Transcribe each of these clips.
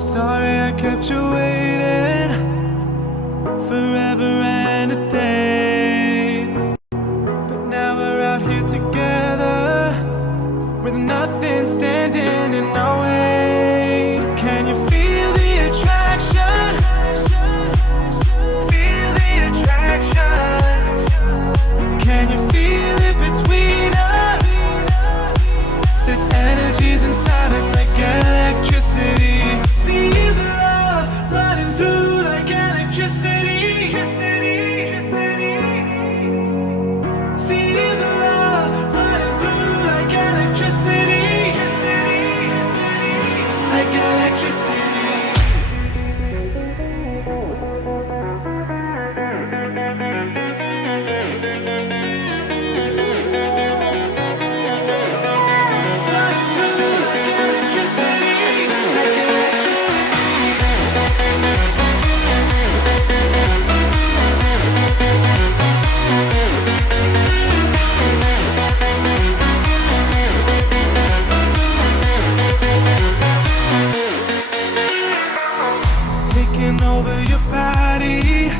Sorry I kept you waiting forever and a day, but now we're out here together with nothing standing in our way. Can you feel the attraction? Feel the attraction. Can you feel it between us? This energy's inside us like electricity. Feel the love running through like electricity. Feel the love running through like electricity. Like electricity. Taking over your body,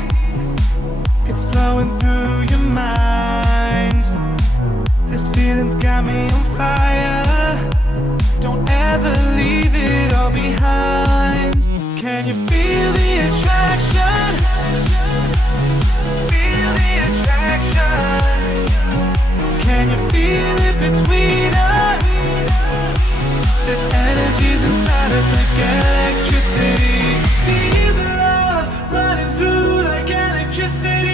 it's flowing through your mind. This feeling's got me on fire. Don't ever leave it all behind. Can you feel the attraction? Feel the attraction. Can you feel it between us? This energy's inside us like electricity. Feel the love running through like electricity.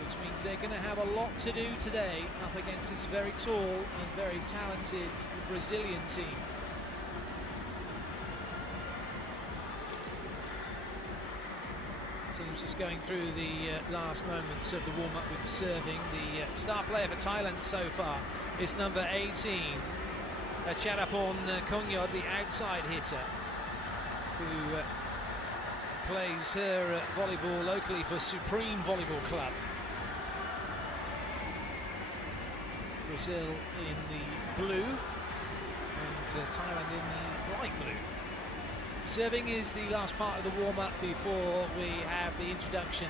Which means they're going to have a lot to do today up against this very tall and very talented Brazilian team. Team's just going through the last moments of the warm-up with serving. The star player for Thailand so far is number 18, Charapon Konyod, the outside hitter, who plays her volleyball locally for Supreme Volleyball Club. Brazil in the blue and Thailand in the light blue. Serving is the last part of the warm-up before we have the introduction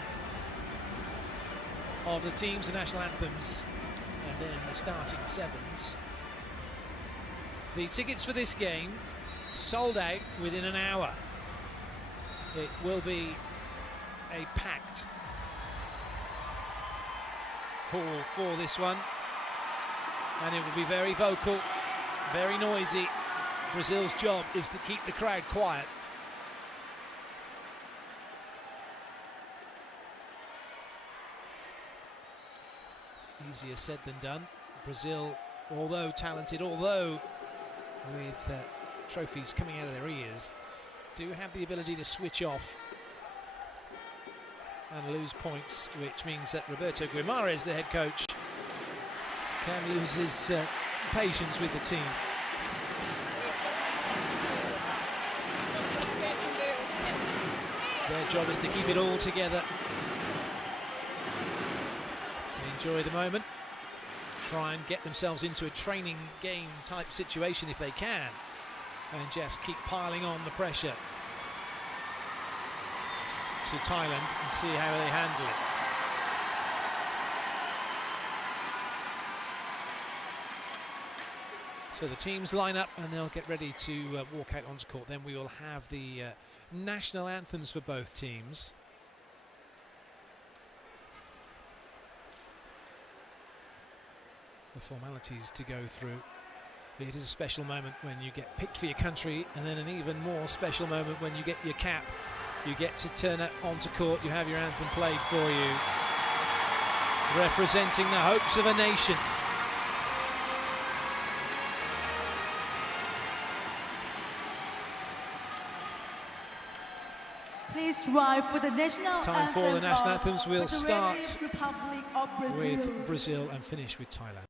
of the teams and national anthems and then the starting sevens. The tickets for this game sold out within an hour. It will be a packed hall for this one, and it will be very vocal, very noisy, Brazil's job is to keep the crowd quiet. Easier said than done. Brazil, although talented, although with trophies coming out of their ears, do have the ability to switch off and lose points, which means that Roberto Guimarães, the head coach, can lose his patience with the team. Their job is to keep it all together. Enjoy the moment. Try and get themselves into a training game type situation if they can. And just keep piling on the pressure to Thailand and see how they handle it. So the teams line up and they'll get ready to walk out onto court. Then we will have the national anthems for both teams. The formalities to go through. It is a special moment when you get picked for your country, and then an even more special moment when you get your cap. You get to turn up onto court, you have your anthem played for you, representing the hopes of a nation. Please rise for the national anthem. It's time for the national anthems. We'll for the start Republic of Brazil. with Brazil and finish with Thailand.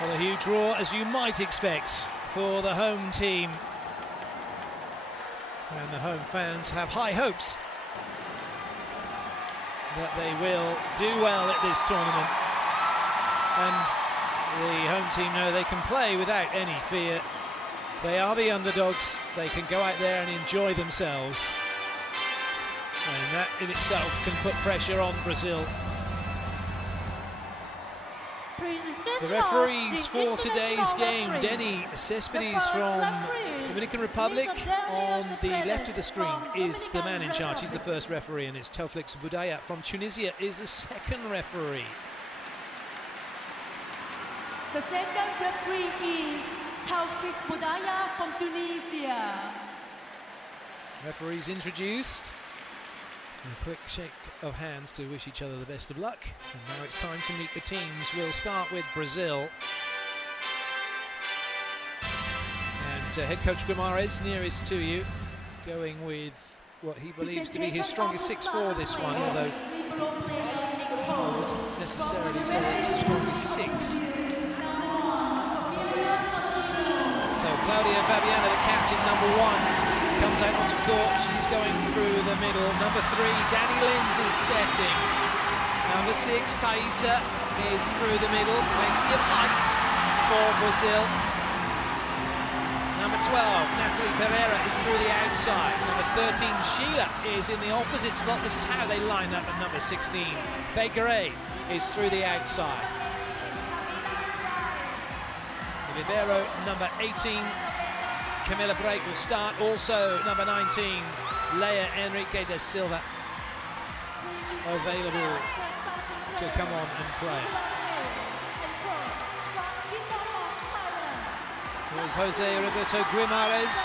Well, a huge draw, as you might expect, for the home team. And the home fans have high hopes that they will do well at this tournament. And the home team know they can play without any fear. They are the underdogs. They can go out there and enjoy themselves. And that in itself can put pressure on Brazil. Please The referees for today's game, Denny Cespedes from Dominican Republic on the left of the screen is the man in charge. He's the first referee, and it's Toflix Boudaya from Tunisia is the second referee. The second referee is Toflix Boudaya from Tunisia. Referees introduced. A quick shake of hands to wish each other the best of luck. And now it's time to meet the teams. We'll start with Brazil. And head coach Guimarães, nearest to you, going with what he believes to be his strongest 6-4 this one, although I wouldn't necessarily say that it's the strongest 6. So Claudia Fabiana, the captain, number 1. Comes out onto court, she's going through the middle. Number 3, Danny Lins is setting. Number 6, Thaisa is through the middle. Plenty of height for Brazil. Number 12, Natalie Pereira is through the outside. Number 13, Sheila is in the opposite slot. This is how they line up at number 16. Figueiredo is through the outside. The libero, number 18. Camila Break will start. Also, number 19, Leia Enrique da Silva, available to come on and play. Here's Jose Roberto Guimarães.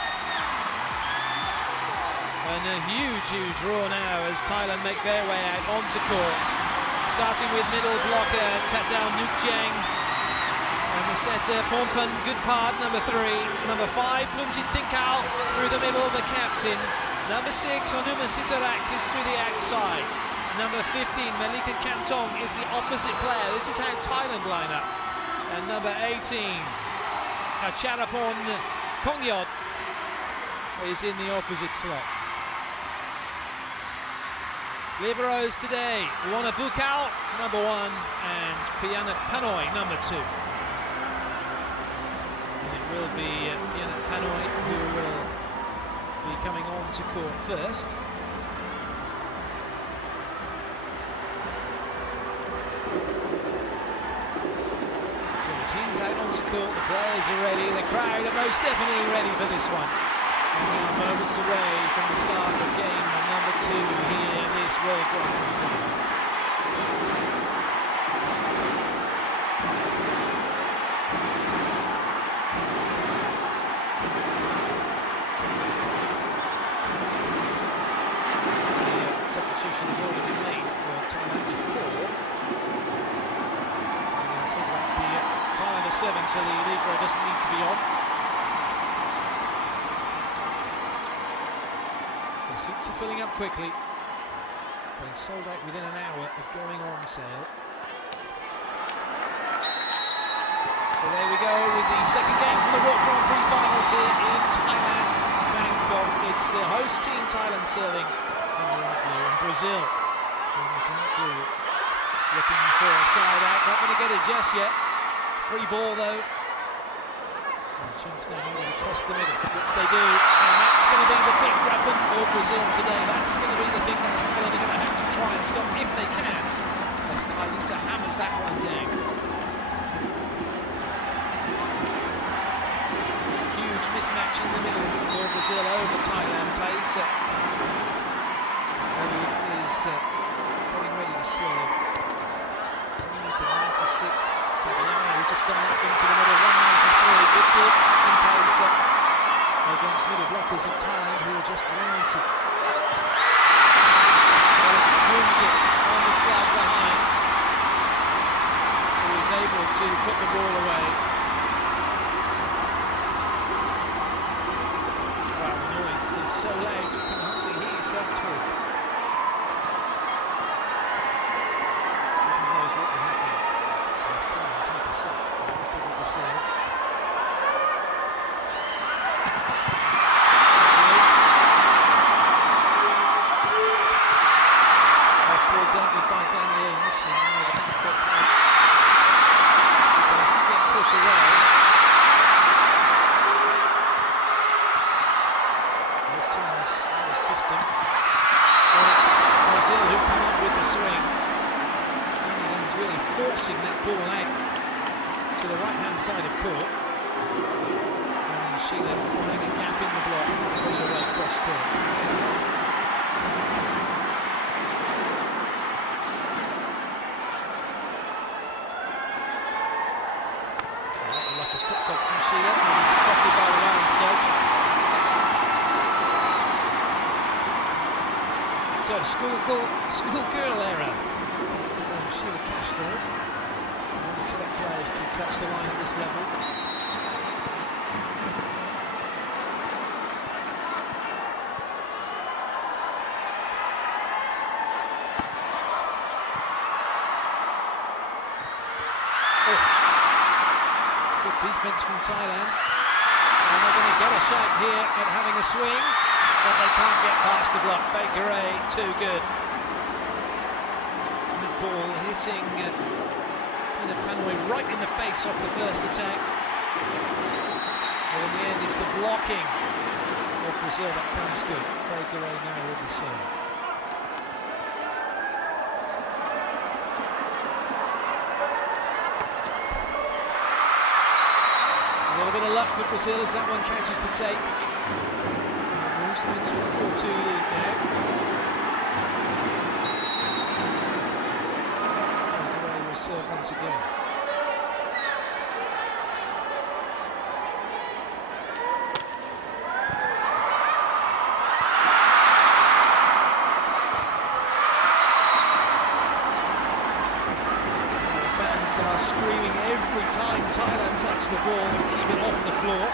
And a huge draw now as Thailand make their way out onto court. Starting with middle blocker, Tatdao Nukjang. And the setter, Pompan Goodpart, number 3. Number 5, Plumjit Thinkal through the middle, the captain. Number 6, Onuma Sitarak is through the outside. Number 15, Malika Kantong is the opposite player. This is how Thailand line up. And number 18, Acharapon Kongyod is in the opposite slot. Liberos today, Luana Bukal, number 1, and Pianat Panoy, number 2. Will be Pianat Panoy who will be coming on to court first. So the team's out onto court, the players are ready, the crowd are most definitely ready for this one. And we are moments away from the start of game number 2 here in this World Grand Prix finals. Substitution has already been made for Thailand before. And so Thailand is serving, so the libero doesn't need to be on. The seats are filling up quickly. They sold out within an hour of going on sale. So there we go with the second game from the World Grand Prix finals here in Thailand, Bangkok. It's the host team, Thailand, serving in the light blue, and Brazil in the dark blue, looking for a side out. Not going to get it just yet. Free ball though. And a chance now maybe to test the middle, which they do, and that's going to be the big weapon for Brazil today. That's going to be the thing that Thailand are going to have to try and stop if they can, as Thaisa hammers that one down. Huge mismatch in the middle for Brazil over Thailand. Thaisa is getting ready to serve. To 96, Fabiano, who's just gone up into the middle, 193. Good dip from Thaisa against middle blockers of Thailand, who are just 180. Moonjit on the slide behind, who is able to put the ball away. Wow, the noise is so loud you can hardly hear yourself talk. Knows what will happen if Thailand take a set. Look at the serve. Off ball dealt with by Danny Lins, and now the backcourt play doesn't get put away. Both teams out of system. side of court. And then Sheila finding a gap in the block to put it away cross court. Like a foot fault from Sheila, and spotted by the Lions judge. So schoolgirl error from Sheila Castro. One of the top players to touch the line at this level. Oh. Good defense from Thailand. And they're going to get a shot here at having a swing. But they can't get past the block. Faker A, too good. That ball hitting Hanoi right in the face off the first attack. But in the end, it's the blocking of Brazil that comes good. Faker A now with the serve. A little bit of luck for Brazil as that one catches the tape. Moves them into a 4-2 lead now. Faker will serve once again. The fans are screaming every time Thailand touch the ball and keep it off the floor.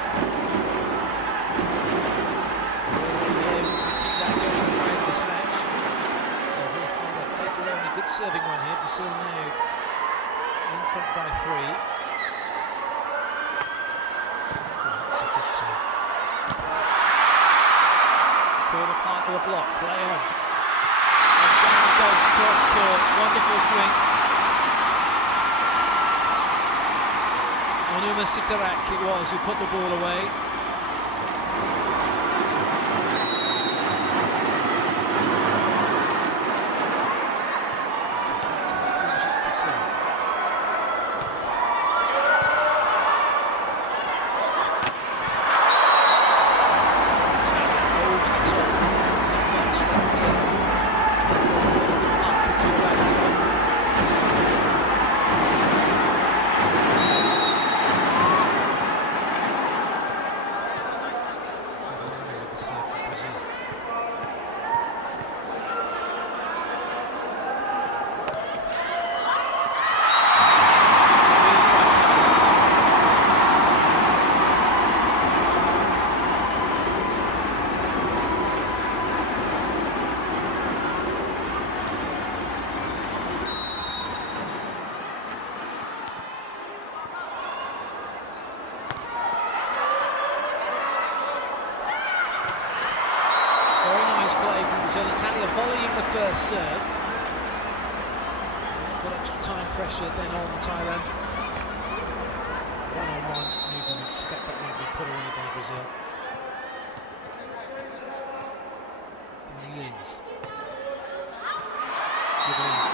Good serving one here. Brazil now in front by 3. Oh, that's a good serve. Corner part of the block. Play on. And down goes cross court. Wonderful swing. Onuma Sitarak it was who put the ball away. Play from Brazil. Italia volleying the first serve. Got extra time pressure then on Thailand. 1-on-1. You're going to expect that one to be put away by Brazil. Danny Lins. Good lead.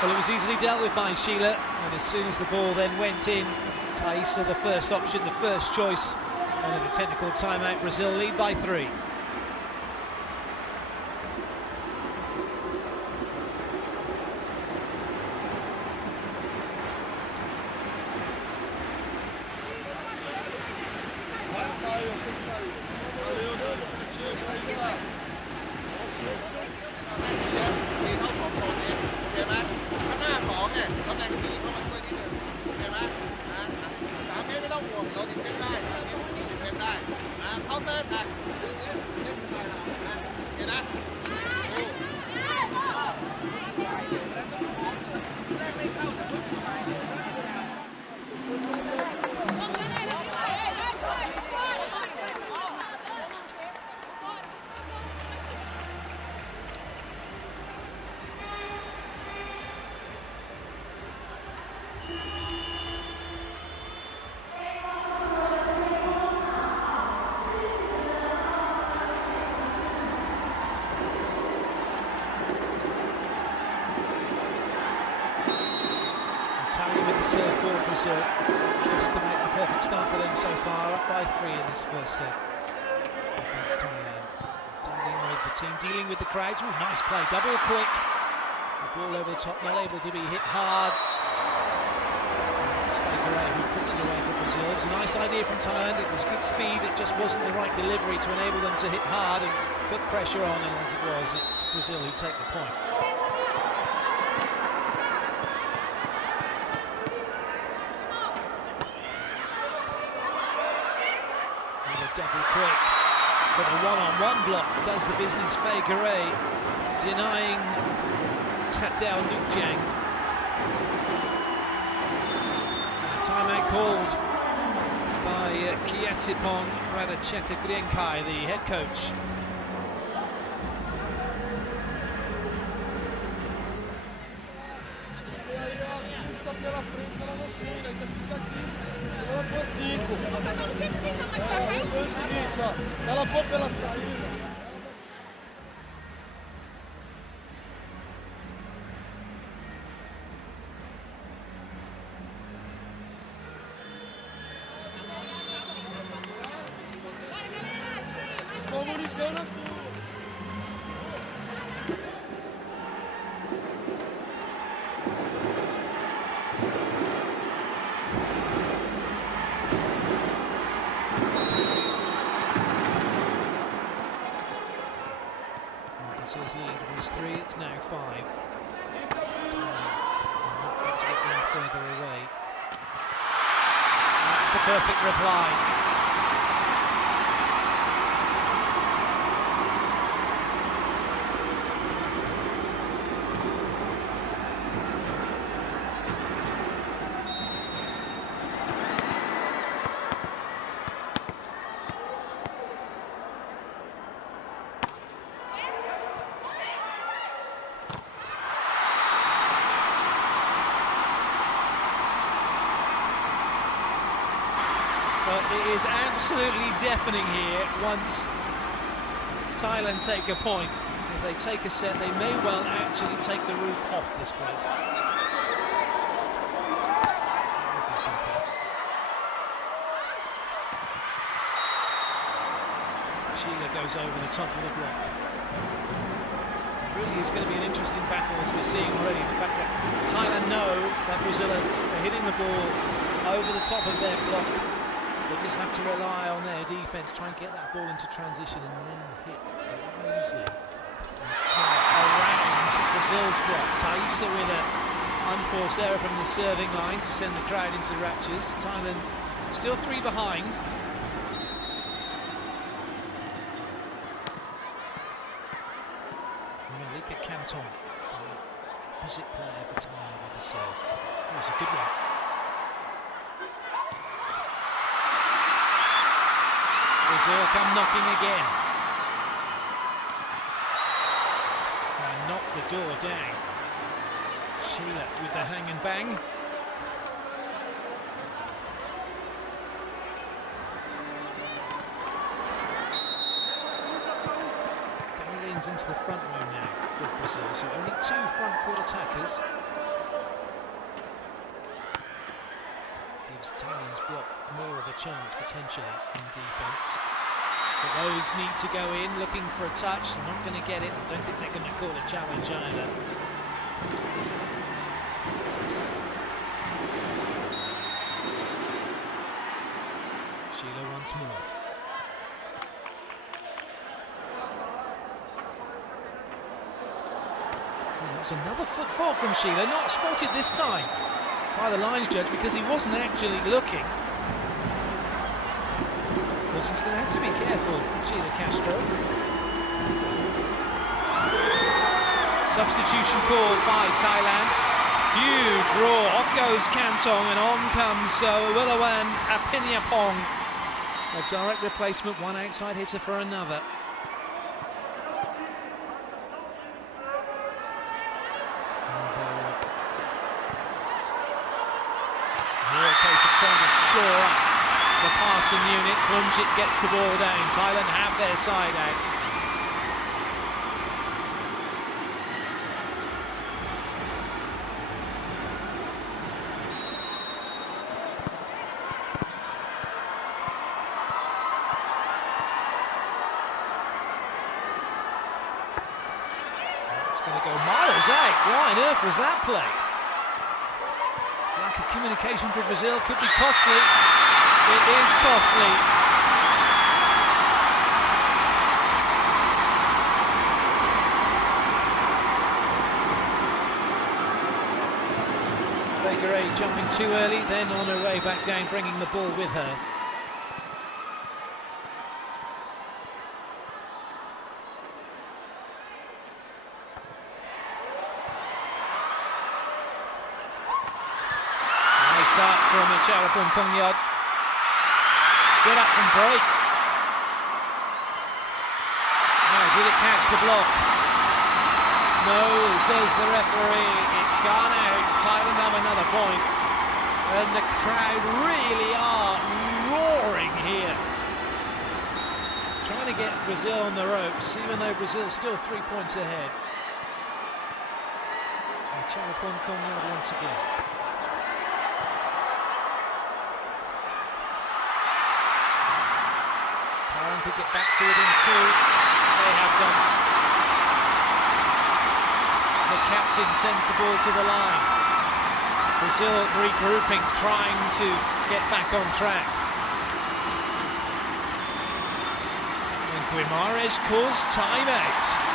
Well, it was easily dealt with by Sheila, and as soon as the ball then went in, Thaisa, the first option, the first choice, under the technical timeout, Brazil lead by 3. serve for Brazil, just to make the perfect start for them so far, up by 3 in this first set against Thailand. Dealing with the team, dealing with the crowds. Ooh, nice play, double quick. The ball over the top, not able to be hit hard. It's FIVB who puts it away for Brazil. It was a nice idea from Thailand. It was good speed. It just wasn't the right delivery to enable them to hit hard and put pressure on. And as it was, it's Brazil who take the point. And a double quick, but a one-on-one block does the business. FIVB denying Tadao Nukjang. Timeout called by Kiatipong Radachetagrienkai, the head coach. Brazil's lead was 3, it's now 5. Thailand not want to get any further away. That's the perfect reply. But it is absolutely deafening here once Thailand take a point. If they take a set, they may well actually take the roof off this place. That would be something. Sheila goes over the top of the block. It really is going to be an interesting battle, as we're seeing already. The fact that Thailand know that Brazil are hitting the ball over the top of their block. They just have to rely on their defence, try and get that ball into transition and then hit wisely and smart around Brazil's block. Taisa with an unforced error from the serving line to send the crowd into raptures. Thailand still 3 behind. Malika Kamtong, the opposite player for Thailand with the serve. It was a good one. Brazil come knocking again. And knock the door down. Sheila with the hang and bang. Danny Lin's into the front row now for Brazil, so only 2 front court attackers. Gives Thailand's block more of a chance potentially in defence. But those need to go in looking for a touch. They're not going to get it. I don't think they're going to call a challenge either. Sheila once more. Oh, that's another foot fault from Sheila, not spotted this time by the lines judge because he wasn't actually looking. She's going to have to be careful, Sheila Castro. Substitution called by Thailand. Huge roar. Off goes Kamtong and on comes Willawan Apiniapong. A direct replacement, one outside hitter for another. More a case of trying to shore up the passing unit. Brunjit gets the ball down. Thailand have their side out. Why on earth was that play? Lack of communication for Brazil could be costly. It is costly. Figueiredo jumping too early, then on her way back down, bringing the ball with her. Nice up from Charapon Kongyod. Good up from Prix. Now, did it catch the block? No, says the referee. It's gone out. Thailand have another point. And the crowd really are roaring here. Trying to get Brazil on the ropes, even though Brazil's still 3 points ahead. Charapon Kongyod once again. Thailand could get back to it in two. They have done. The captain sends the ball to the line. Brazil regrouping, trying to get back on track. And Guimarães calls timeout.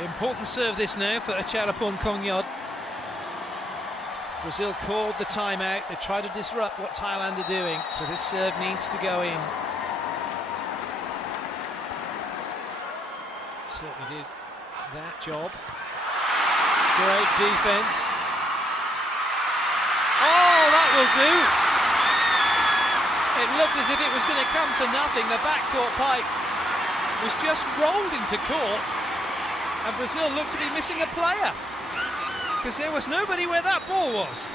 Important serve this now for Charapon Kongyod. Brazil called the timeout. They try to disrupt what Thailand are doing, so this serve needs to go in. Certainly did that job. Great defense. Oh, that will do. It looked as if it was going to come to nothing. The backcourt pipe was just rolled into court. And Brazil looked to be missing a player because there was nobody where that ball was.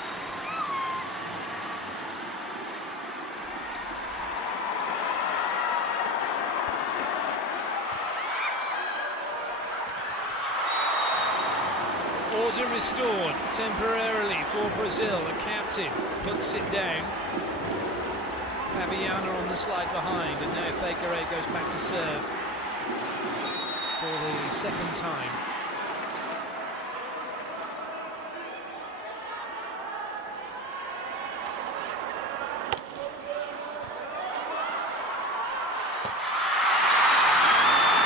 Order restored temporarily for Brazil. The captain puts it down. Fabiana on the slide behind, and now Figueiredo goes back to serve for the second time.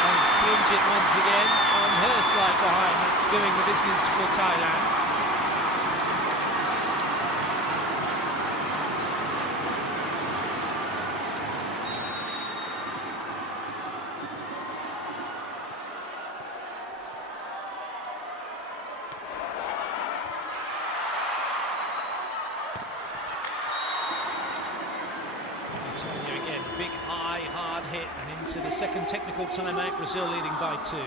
And Punjit once again on her slide behind. That's doing the business for Thailand. Again, big, high, hard hit, and into the second technical timeout, Brazil leading by 2.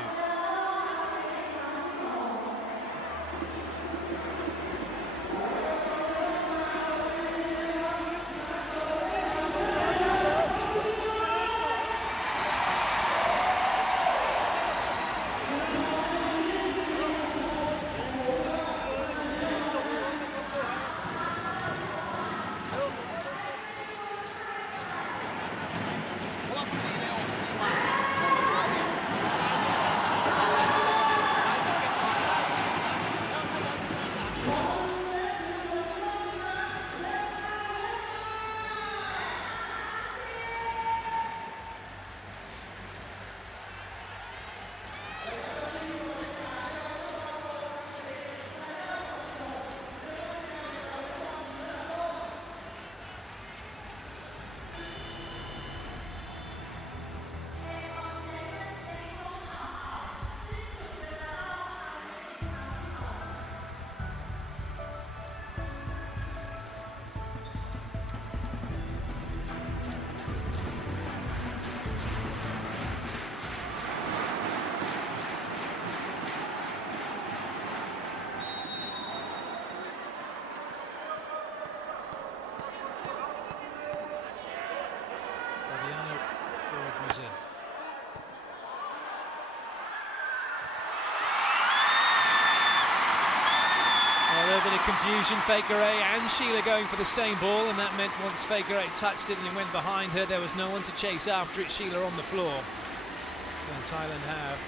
of confusion. Faker and Sheila going for the same ball, and that meant once Faker touched it and it went behind her, there was no one to chase after it. Sheila on the floor. And Thailand have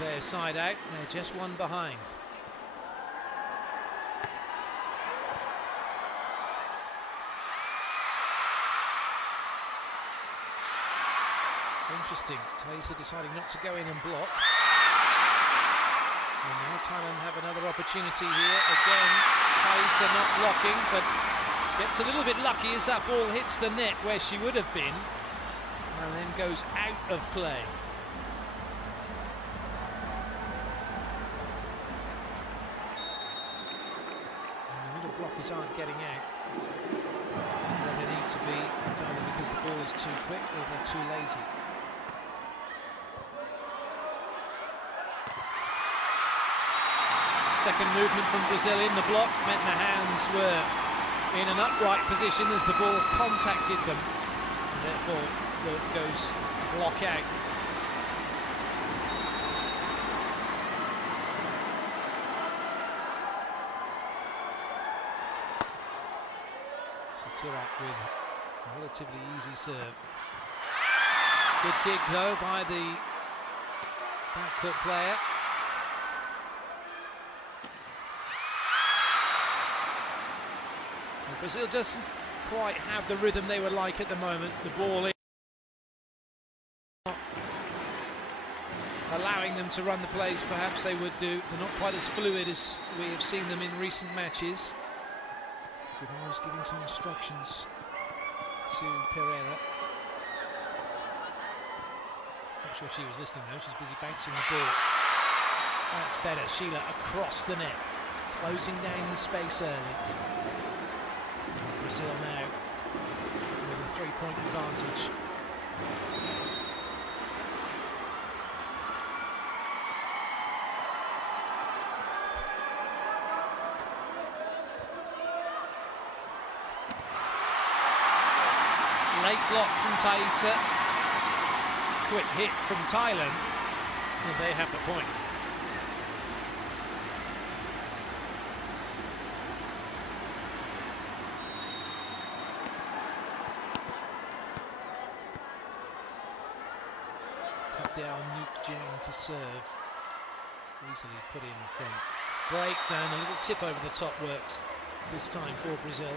their side out. They're just one behind. Interesting. Taisa deciding not to go in and block. And now Thailand have another opportunity here. Again, Taisa not blocking, but gets a little bit lucky as that ball hits the net where she would have been, and then goes out of play. And the middle blockers aren't getting out where they need to be. It's either because the ball is too quick or they're too lazy. Second movement from Brazil in the block meant the hands were in an upright position as the ball contacted them, and therefore it goes block out. So Tirak with a relatively easy serve. Good dig though by the backcourt player. Brazil doesn't quite have the rhythm they would like at the moment. The ball is not allowing them to run the plays perhaps they would do. They're not quite as fluid as we have seen them in recent matches. Guimaraes giving some instructions to Pereira. Not sure she was listening though, she's busy bouncing the ball. That's better. Sheila across the net, closing down the space early. Brazil now with a 3-point advantage. Late block from Taisa. Quick hit from Thailand. And they have the point. Down Nuke Jang to serve. Easily put in from breakdown. A little tip over the top works this time for Brazil.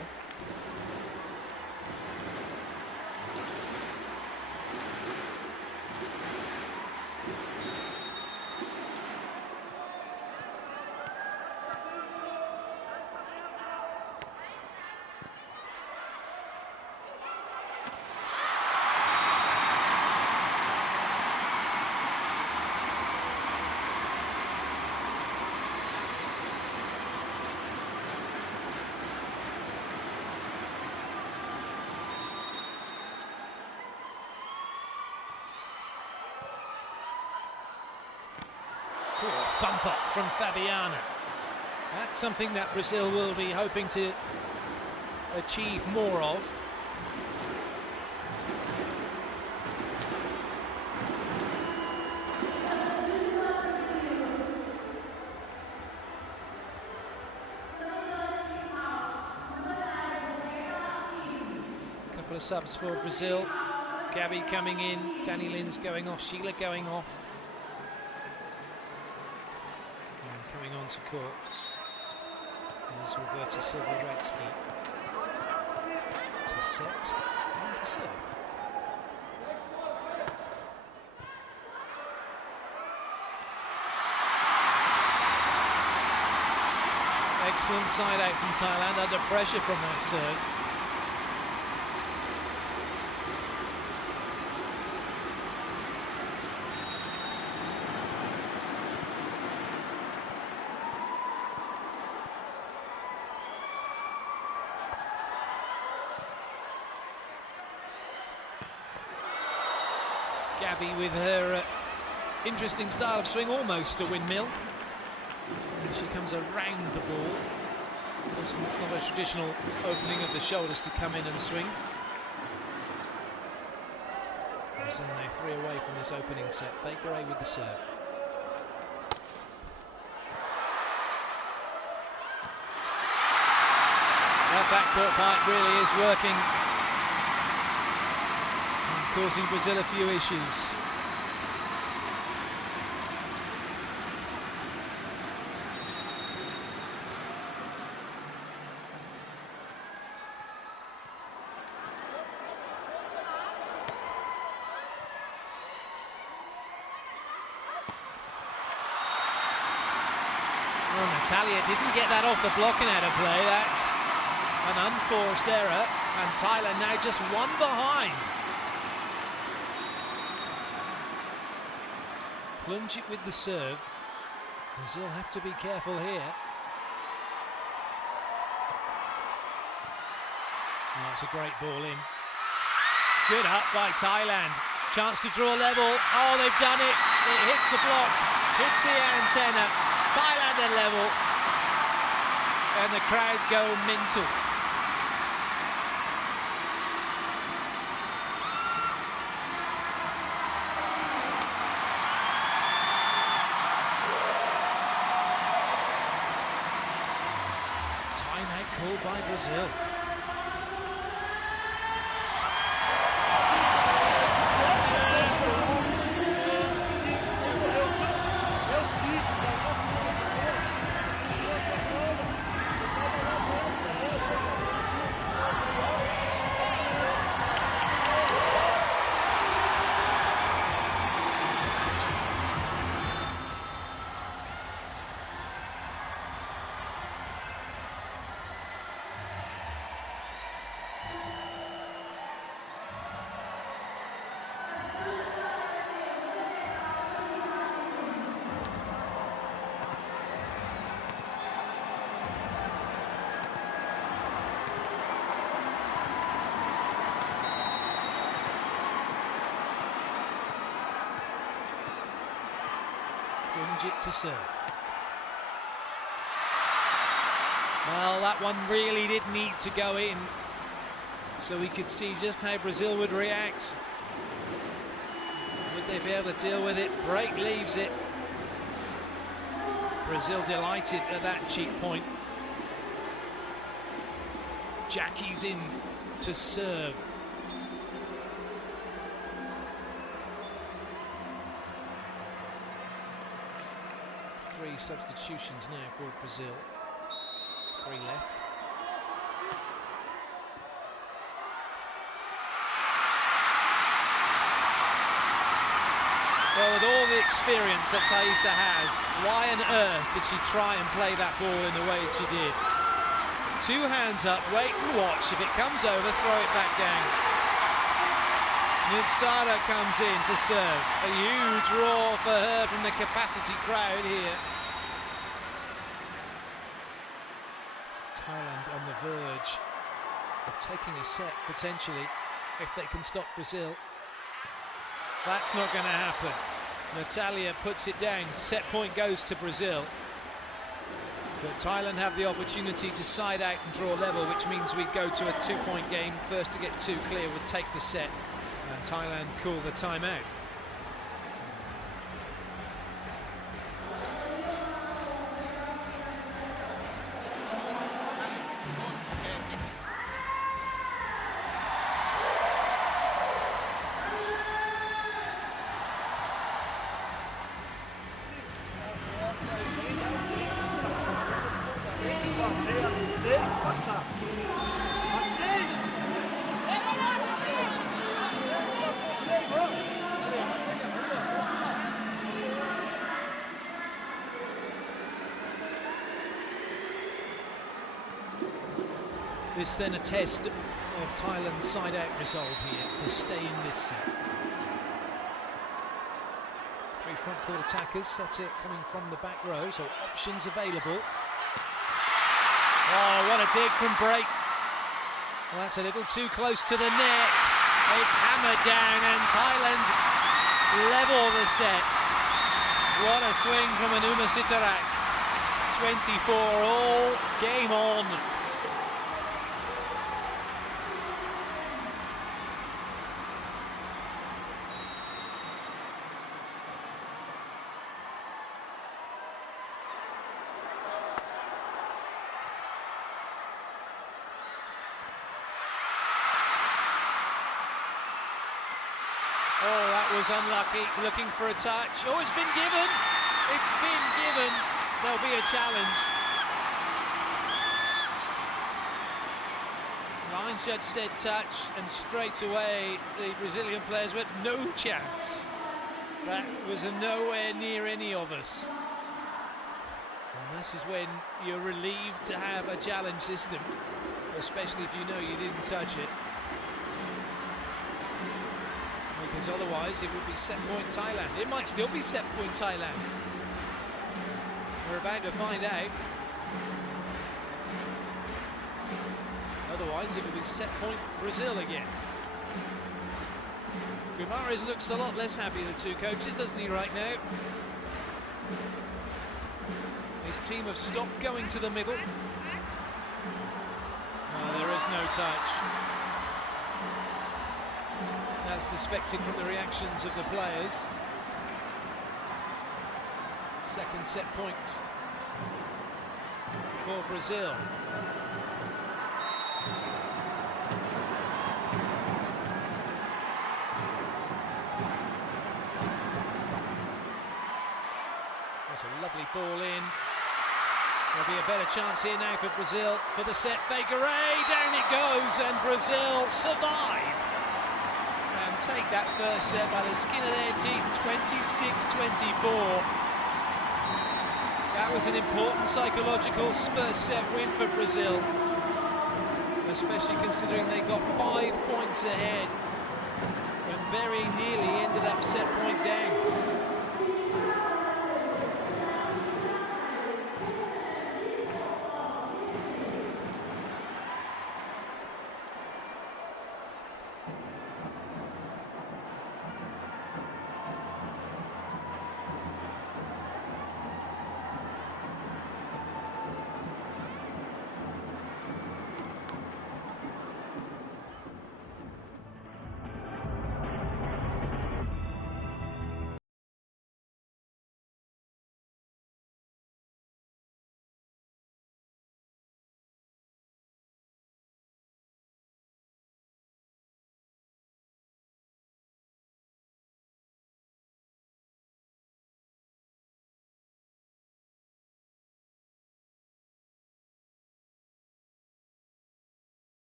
Bump up from Fabiana. That's something that Brazil will be hoping to achieve more of. Couple of subs for Brazil. Gabby coming in, Danny Lin's going off, Sheila going off. To court is Roberta Silva-Radsky to set and to serve. Excellent side out from Thailand, under pressure from that serve. Gabby with her interesting style of swing, almost a windmill. And she comes around the ball. It's not a traditional opening of the shoulders to come in and swing. So they're 3 away from this opening set. Faker with the serve. That backcourt pipe really is working and causing Brazil a few issues. Well, Natalia didn't get that off the blocking out of play. That's an unforced error, and Thailand now just one behind. Plunge it with the serve. Brazil have to be careful here. Oh, that's a great ball in. Good up by Thailand. Chance to draw level. Oh, they've done it. It hits the block, hits the antenna. Thailand at level, and the crowd go mental. Timeout called by Brazil. It to serve. Well, that one really did need to go in, so we could see just how Brazil would react. Would they be able to deal with it? Break leaves it. Brazil delighted at that cheap point. Jackie's in to serve. Three substitutions now for Brazil. 3 left. Well, with all the experience that Thaisa has, why on earth did she try and play that ball in the way she did? 2 hands up, wait and watch. If it comes over, throw it back down. Nutsara comes in to serve. A huge roar for her from the capacity crowd here. Thailand on the verge of taking a set, potentially, if they can stop Brazil. That's not going to happen. Natalia puts it down. Set point goes to Brazil. But Thailand have the opportunity to side out and draw level, which means we go to a 2-point game. First to get 2 clear would take the set. And Thailand call the timeout. This then a test of Thailand's side-out resolve here to stay in this set. 3 front court attackers, set it coming from the back row, so options available. Oh, what a dig from Break. Well, that's a little too close to the net. It's hammered down and Thailand level the set. What a swing from Anuma Sitarak. 24 all, game on. Oh, that was unlucky, looking for a touch. Oh, it's been given. It's been given. There'll be a challenge. Line judge said touch, and straight away the Brazilian players went, no chance. That was nowhere near any of us. And this is when you're relieved to have a challenge system, especially if you know you didn't touch it. Because otherwise it would be set point Thailand. It might still be set point Thailand. We're about to find out. Otherwise it would be set point Brazil again. Guimarães looks a lot less happy than the two coaches, doesn't he, right now? His team have stopped going to the middle. Oh, there is no touch. That's suspected from the reactions of the players. Second set point for Brazil. That's a lovely ball in. There'll be a better chance here now for Brazil for the set. Figueiredo, down it goes, and Brazil survive and take that first set by the skin of their teeth, 26-24. That was an important psychological first set win for Brazil, especially considering they got 5 points ahead and very nearly ended up set point down.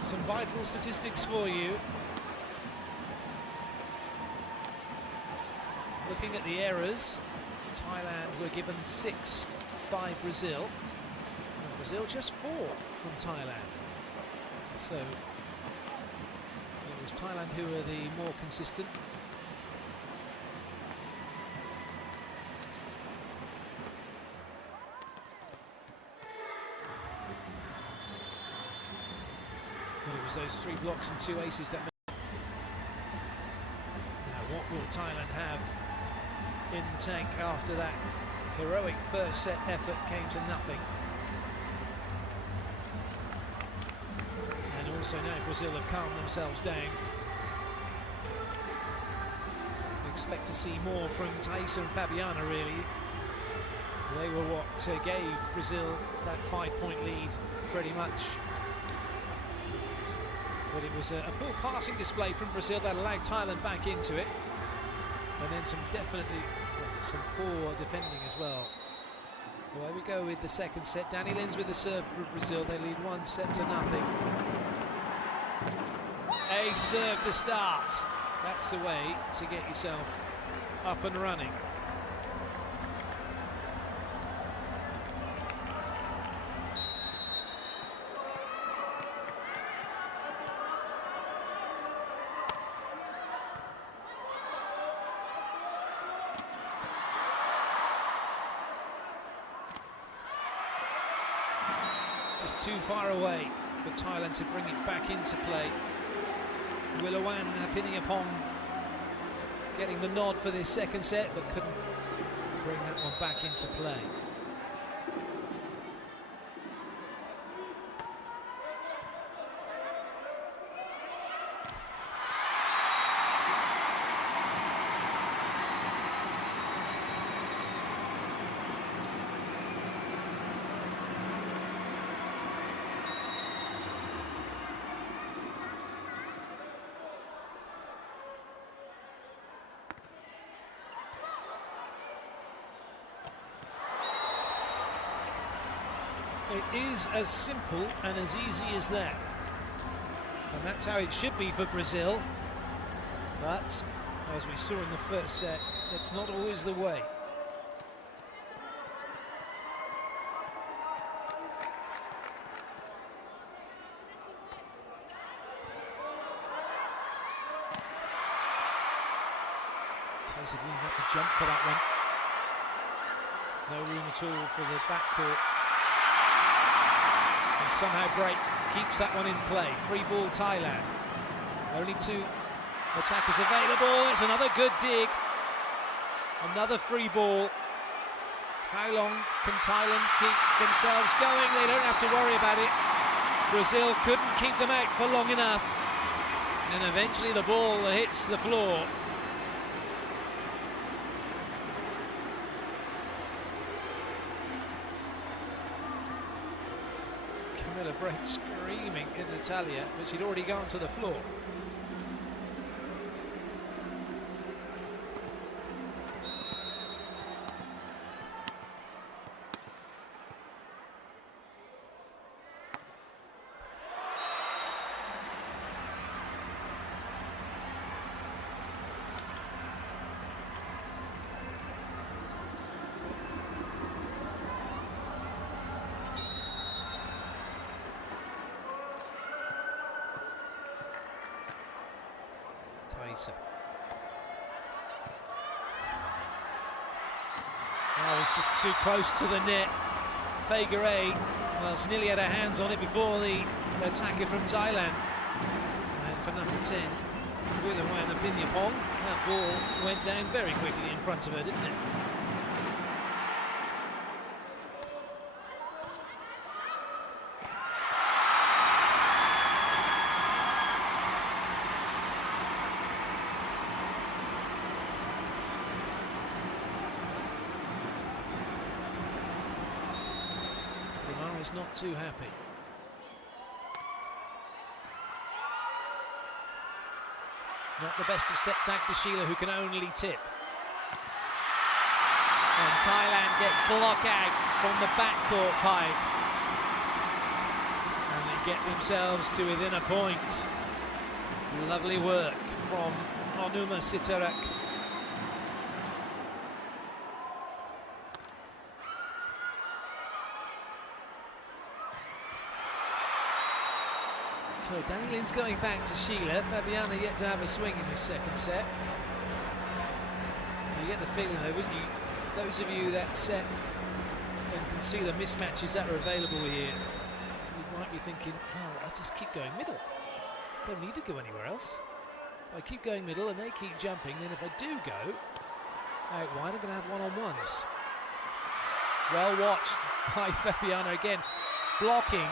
Some vital statistics for you. Looking at the errors, Thailand were given 6 by Brazil. And Brazil just 4 from Thailand. So it was Thailand who were the more consistent. But it was those 3 blocks and 2 aces that made. Now what will Thailand have in the tank after that heroic first set effort came to nothing? And also now Brazil have calmed themselves down. We expect to see more from Thaisa and Fabiana, really. They were what gave Brazil that 5-point lead pretty much. But it was a poor passing display from Brazil that allowed Thailand back into it. And then some poor defending as well. Away we go with the second set. Danny Lins with the serve for Brazil. They lead 1 set to nothing. A serve to start. That's the way to get yourself up and running. Just too far away for Thailand to bring it back into play. Willawan Piniyapong getting the nod for this second set, but couldn't bring that one back into play. It is as simple and as easy as that. And that's how it should be for Brazil. But, as we saw in the first set, it's not always the way. Tyson didn't have to jump for that one. No room at all for the backcourt. And somehow Prix keeps that one in play. Free ball Thailand. Only 2 attackers available. It's another good dig. Another free ball. How long can Thailand keep themselves going? They don't have to worry about it. Brazil couldn't keep them out for long enough. And eventually the ball hits the floor. Brett screaming in Natalia, but she'd already gone to the floor. Oh, it's just too close to the net. FIVB, well, she nearly had her hands on it before the attacker from Thailand. And for number 10, Willawan Piniyapong, that ball went down very quickly in front of her, didn't it? Is not too happy. Not the best of set tag to Sheila, who can only tip. And Thailand get block out from the backcourt pipe. And they get themselves to within a point. Lovely work from Onuma Sitarak. So Danny Lin's going back to Sheila. Fabiana yet to have a swing in this second set. You get the feeling though, wouldn't you? Those of you that set and can see the mismatches that are available here, you might be thinking, oh, I'll just keep going middle. Don't need to go anywhere else. If I keep going middle and they keep jumping, then if I do go out wide, I'm going to have one-on-ones. Well watched by Fabiana again, blocking.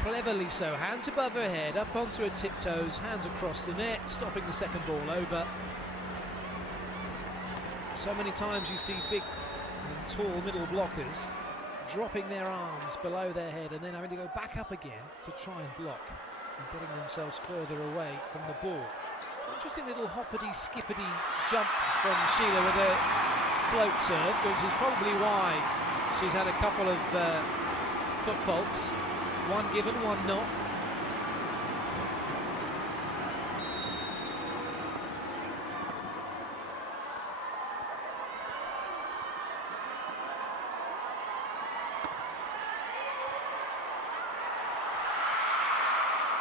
Cleverly so, hands above her head, up onto her tiptoes, hands across the net, stopping the second ball over. So many times you see big and tall middle blockers dropping their arms below their head and then having to go back up again to try and block and getting themselves further away from the ball. Interesting little hoppity skippity jump from Sheila with a float serve, which is probably why she's had a couple of foot faults. One given, one not.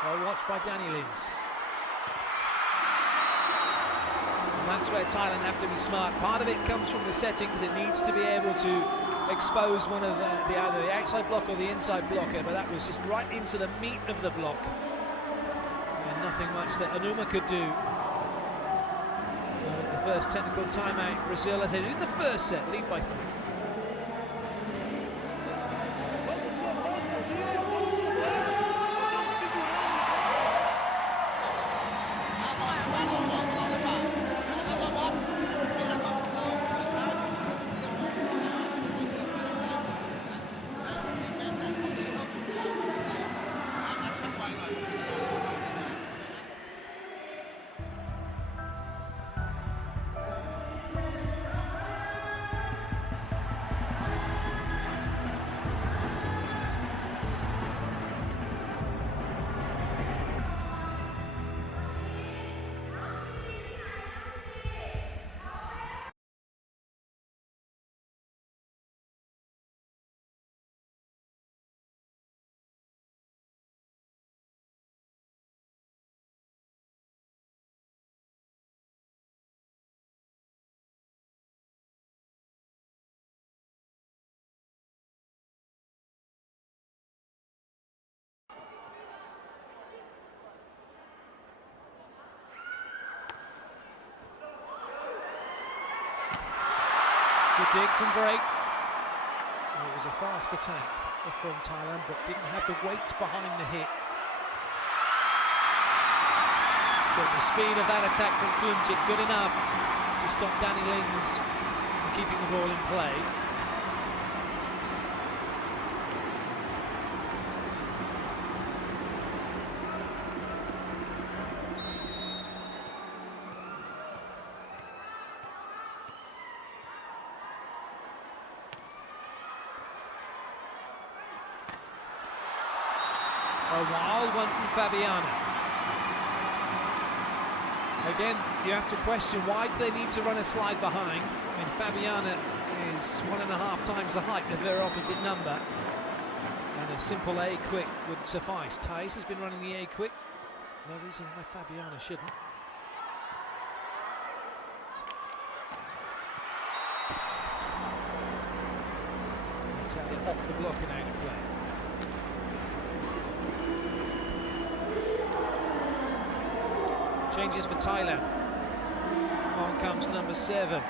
Well watched by Danny Lins. And that's where Thailand have to be smart. Part of it comes from the settings. It needs to be able to exposed one of either the outside block or the inside blocker, but that was just right into the meat of the block. And nothing much that Anuma could do. The first technical timeout, Brazil, as they did in the first set, lead by 3. Good dig from Break. It was a fast attack from Thailand, but didn't have the weight behind the hit. But the speed of that attack from Kumjit good enough to stop Danny Lings from keeping the ball in play. A wild one from Fabiana. Again, you have to question, why do they need to run a slide behind? I mean, Fabiana is 1.5 times the height of their opposite number. And a simple A quick would suffice. Thais has been running the A quick. No reason why Fabiana shouldn't. Italian off the block and out of play. Changes for Thailand. On comes number 7,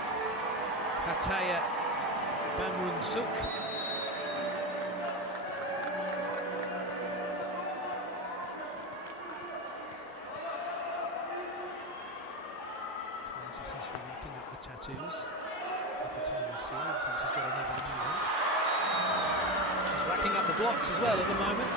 Hataya Bamrunsuk. Thais essentially making up the tattoos. Every time we see her, looks like she's got another new one. She's racking up the blocks as well at the moment.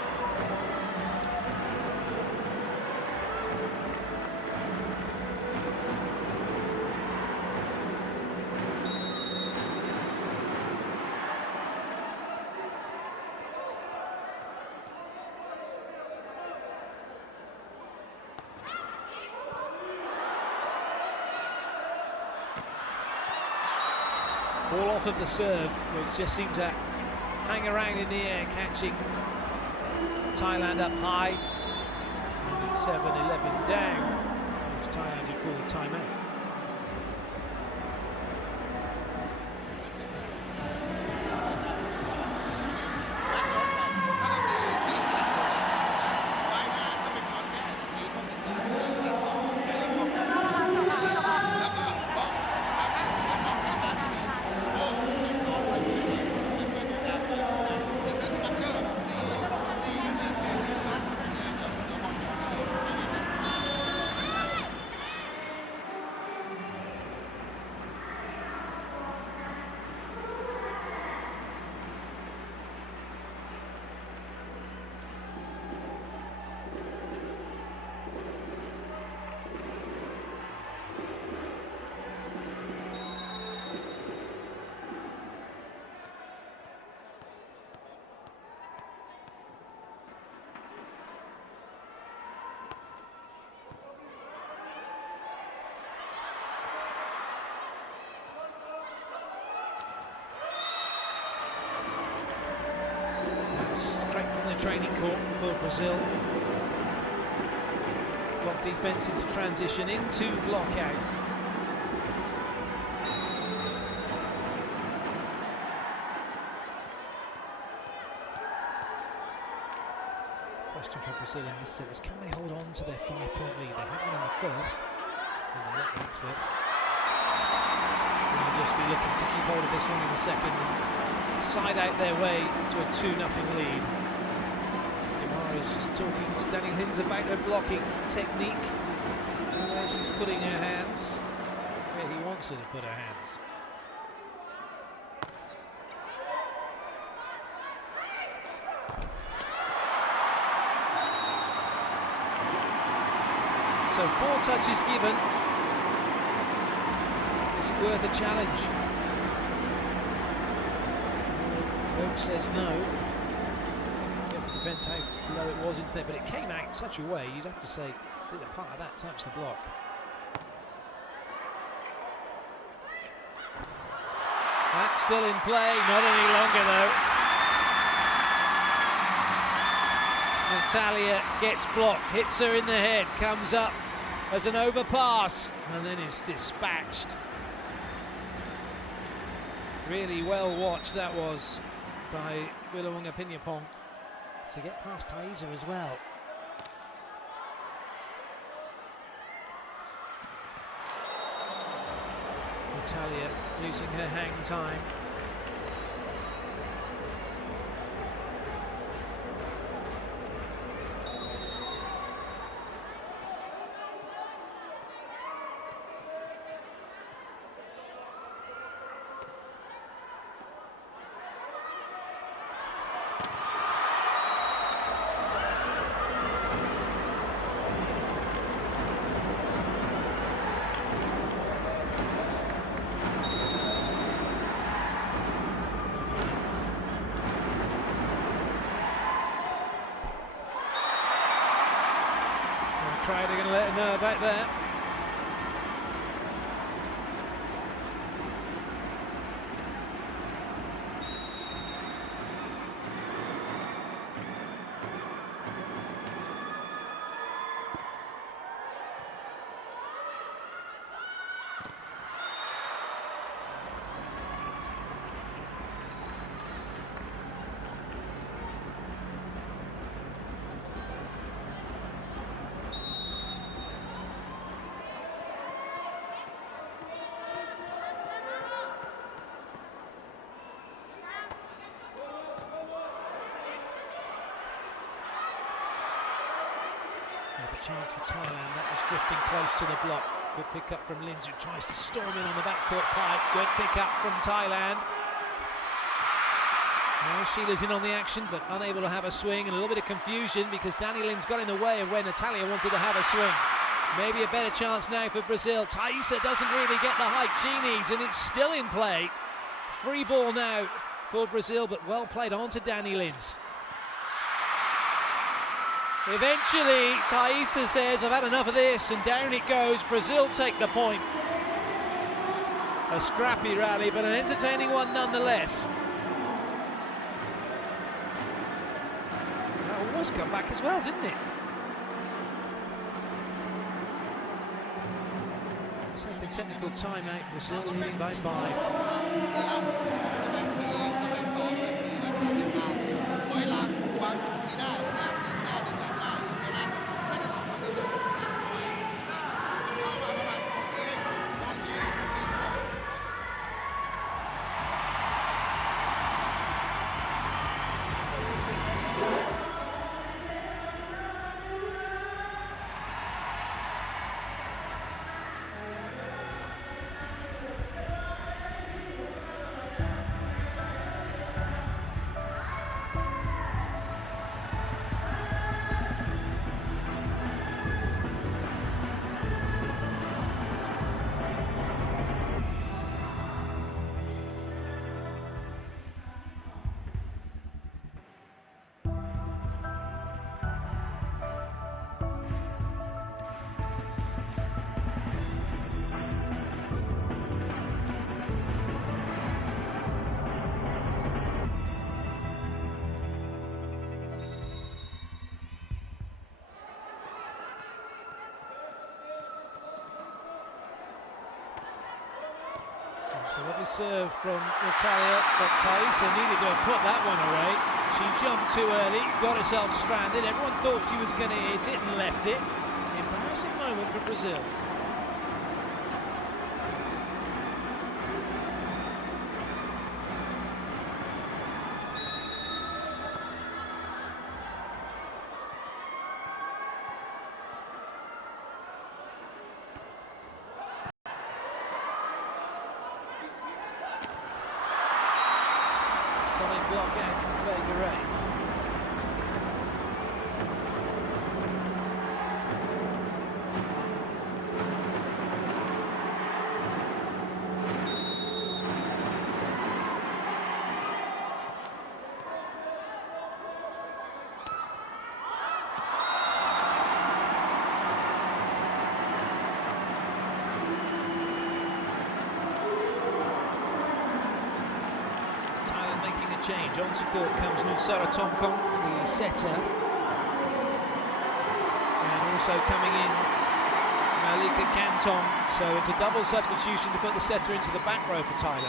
Ball off of the serve, which just seemed to hang around in the air, catching Thailand up high. 7-11 down. It's Thailand who call a timeout. Straight from the training court for Brazil. Block defense into transition, into block out. Brazil in this series. Can they hold on to their 5-point lead? They had one in the first, and they let that slip. They'll just be looking to keep hold of this one in the second and side out their way to a 2-0 lead. Yamara is just talking to Danny Lins about her blocking technique, where she's putting her hands where he wants her to put her hands. So 4 touches given. Is it worth a challenge? Coach says no. I guess it depends how low it was into there, but it came out in such a way, you'd have to say, did a part of that touch the block? That's still in play, not any longer though. Natalia gets blocked, hits her in the head, comes up as an overpass, and then is dispatched. Really well watched that was by Willawonga Pinyapong to get past Thaisa as well. Natalia losing her hang time. They're going to let her know about that. Another chance for Thailand. That was drifting close to the block. Good pick up from Lins, who tries to storm in on the backcourt pipe. Good pick up from Thailand. Now Sheila's in on the action, but unable to have a swing, and a little bit of confusion because Danny Lins got in the way of where Natalia wanted to have a swing. Maybe a better chance now for Brazil. Thaisa doesn't really get the height she needs, and it's still in play. Free ball now for Brazil, but well played on to Danny Lins. Eventually, Thaisa says, I've had enough of this, and down it goes. Brazil take the point. A scrappy rally, but an entertaining one nonetheless. That almost come back as well, didn't it? Second technical timeout, Brazil leading by 5. It's a lovely serve from Natalia, but Thaisa needed to have put that one away. She jumped too early, got herself stranded. Everyone thought she was going to hit it and left it. Embarrassing moment for Brazil. Solid block out from FIVB. Change. On to court comes Nusara Tomkong, the setter. And also coming in Malika Kantong. So it's a double substitution to put the setter into the back row for Thailand.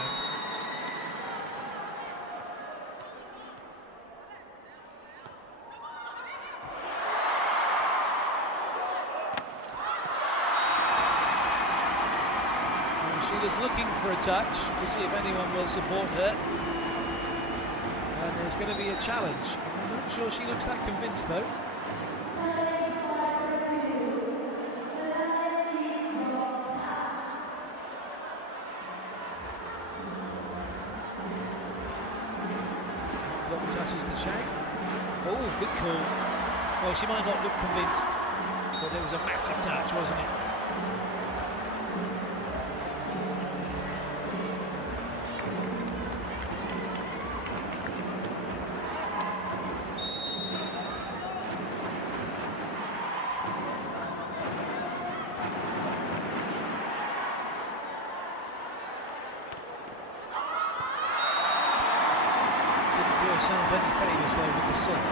And she is looking for a touch to see if anyone will support her. And there's going to be a challenge. I'm not sure she looks that convinced, though. Block touches the shank. Oh, good call. Well, she might not look convinced, but it was a massive touch, wasn't it? Do herself any favours though with the serve.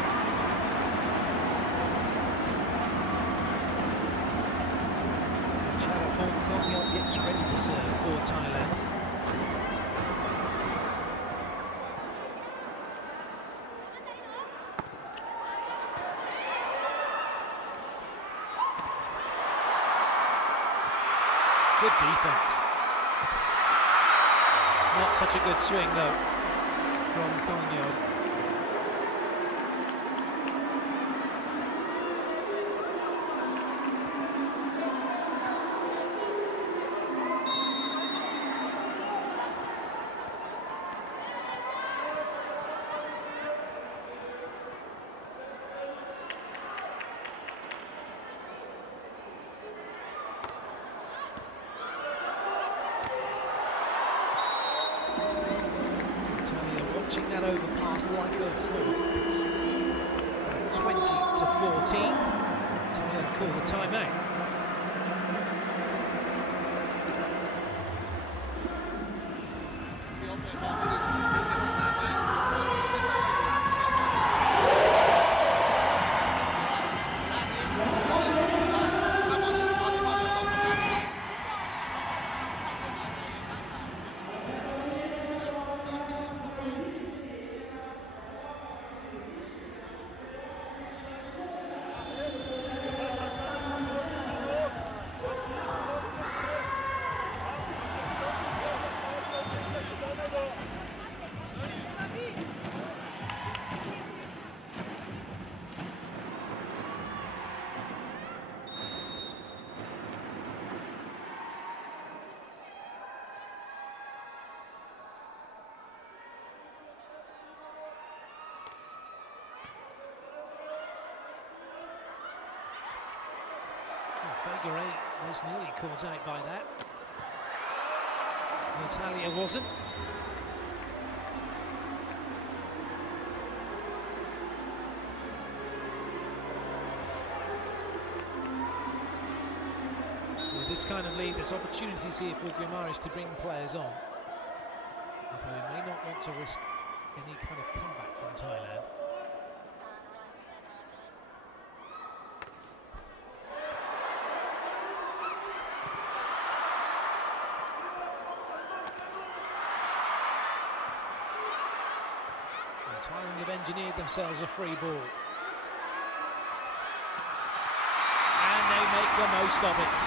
Huamark gets ready to serve for Thailand. Good defence. Not such a good swing though from Kongyod. Watching that overpass like a hawk. 20 to 14. Thailand call the timeout. FIVB was nearly caught out by that. Natalia wasn't. With this kind of lead, there's opportunities here for Huamark to bring players on. Although he may not want to risk any kind of comeback from Thailand. Thailand have engineered themselves a free ball. And they make the most of it.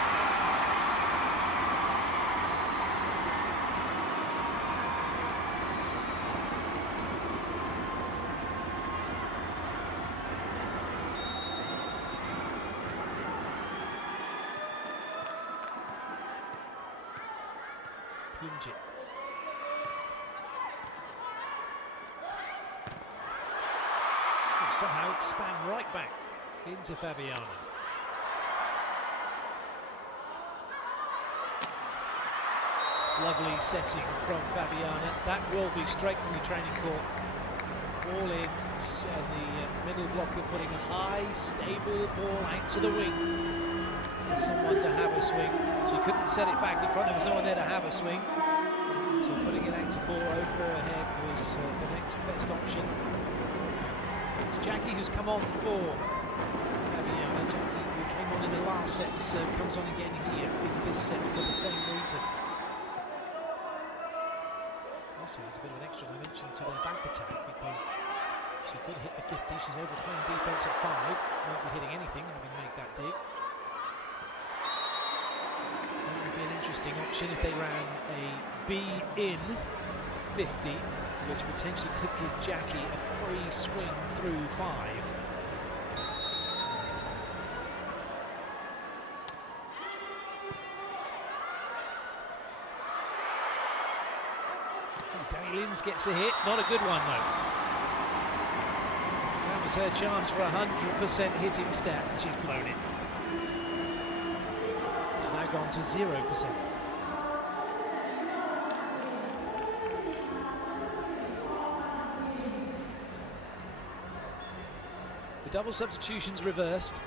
Punjit. Somehow it span right back into Fabiana. Lovely setting from Fabiana. That will be straight from the training court. Ball in, and the middle blocker putting a high, stable ball out to the wing. For someone to have a swing. So he couldn't set it back in front, there was no one there to have a swing. So putting it out to 4 over her head was the next best option. It's Jackie who's come on for Fabiana. Jackie, who came on in the last set to serve, comes on again here in this set for the same reason. Also adds a bit of an extra dimension to their back attack because she could hit the 50. She's able to play in defence at 5. Won't be hitting anything having made that dig. That would be an interesting option if they ran a B-in 50, which potentially could give Jackie a free swing through 5. Danny Lins gets a hit, not a good one though. That was her chance for 100% hitting stat, and she's blown it. She's now gone to 0%. Double substitutions reversed.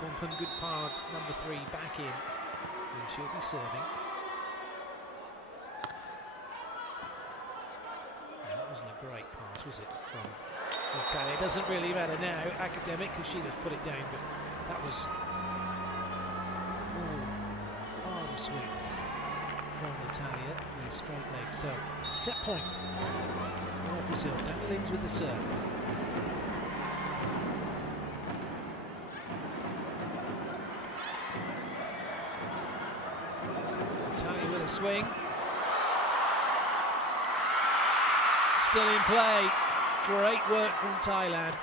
Pompan Goodpard, number 3, back in, and she'll be serving. That wasn't a great pass, was it, from Natalia? It doesn't really matter now, Academic, because she just put it down, but that was arm swing from Natalia with straight legs. So, set point. Brazil. Danny Lins with the serve. Italia with a swing. Still in play. Great work from Thailand.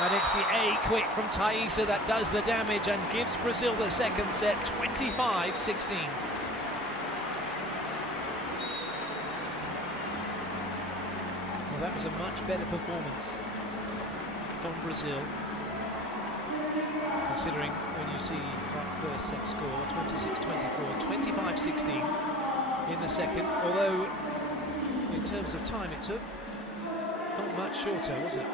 And it's the A quick from Thaisa that does the damage and gives Brazil the second set, 25-16. That was a much better performance from Brazil, considering when you see that first set score, 26-24, 25-16 in the second, although in terms of time it took, not much shorter, was it?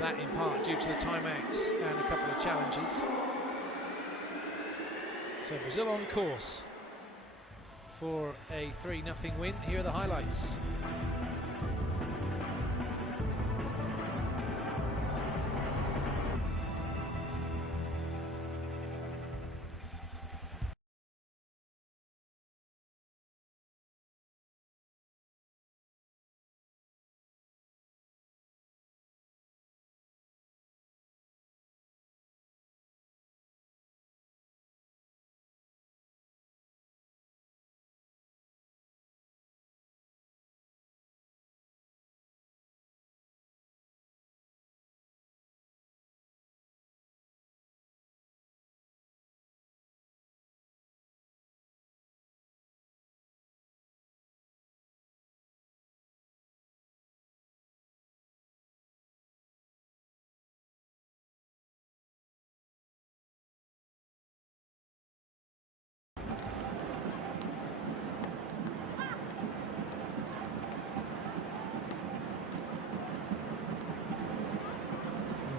That in part due to the timeouts and a couple of challenges. So Brazil on course for a 3-0 win. Here are the highlights.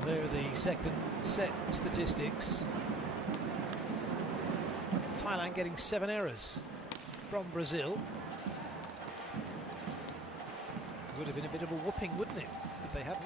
There are the second set statistics. Thailand getting 7 errors from Brazil. Would have been a bit of a whooping, wouldn't it, if they hadn't?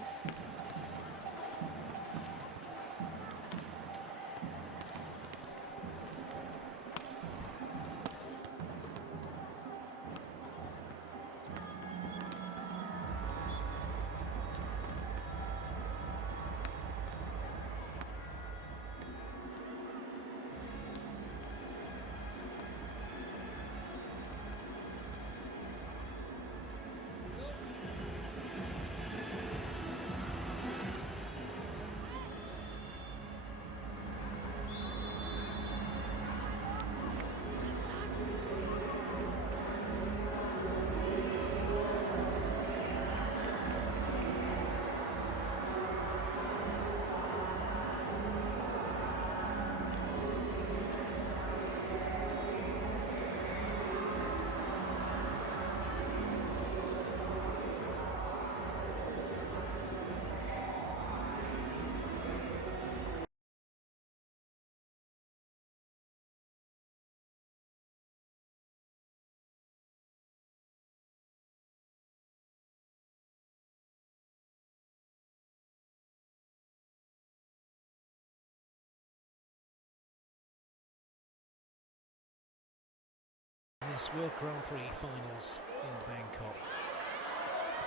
Tennis World Grand Prix finals in Bangkok.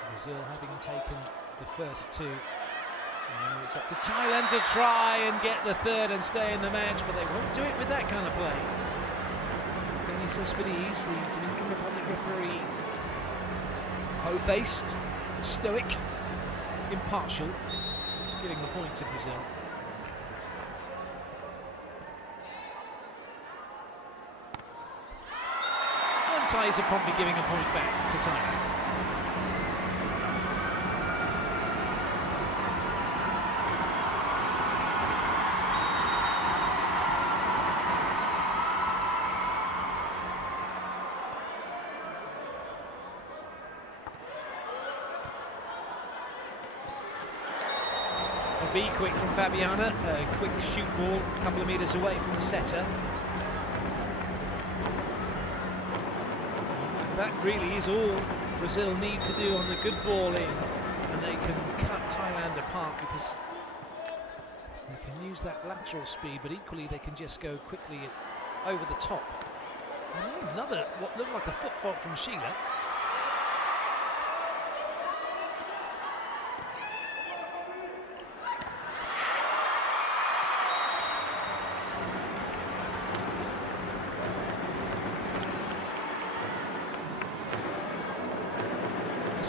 Brazil having taken the first two. And now it's up to Thailand to try and get the third and stay in the match, but they won't do it with that kind of play. Denis Cespedes, the Dominican Republic referee, hoe-faced, stoic, impartial, giving the point to Brazil. And Thais are promptly giving a point back to Thailand. Be quick from Fabiana, a quick shoot ball a couple of metres away from the setter. And that really is all Brazil need to do on the good ball in, and they can cut Thailand apart because they can use that lateral speed, but equally they can just go quickly over the top. And then another, what looked like a foot fault from Sheila.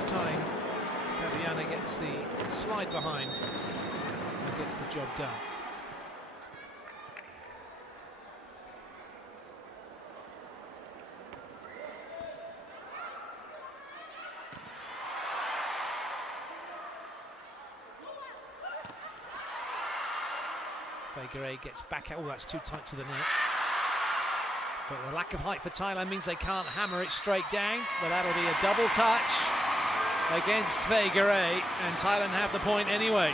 Time Fabiana gets the slide behind and gets the job done. Fegere gets back out. Oh, that's too tight to the net. But the lack of height for Thailand means they can't hammer it straight down, but that'll be a double touch against Fegere, and Thailand have the point anyway.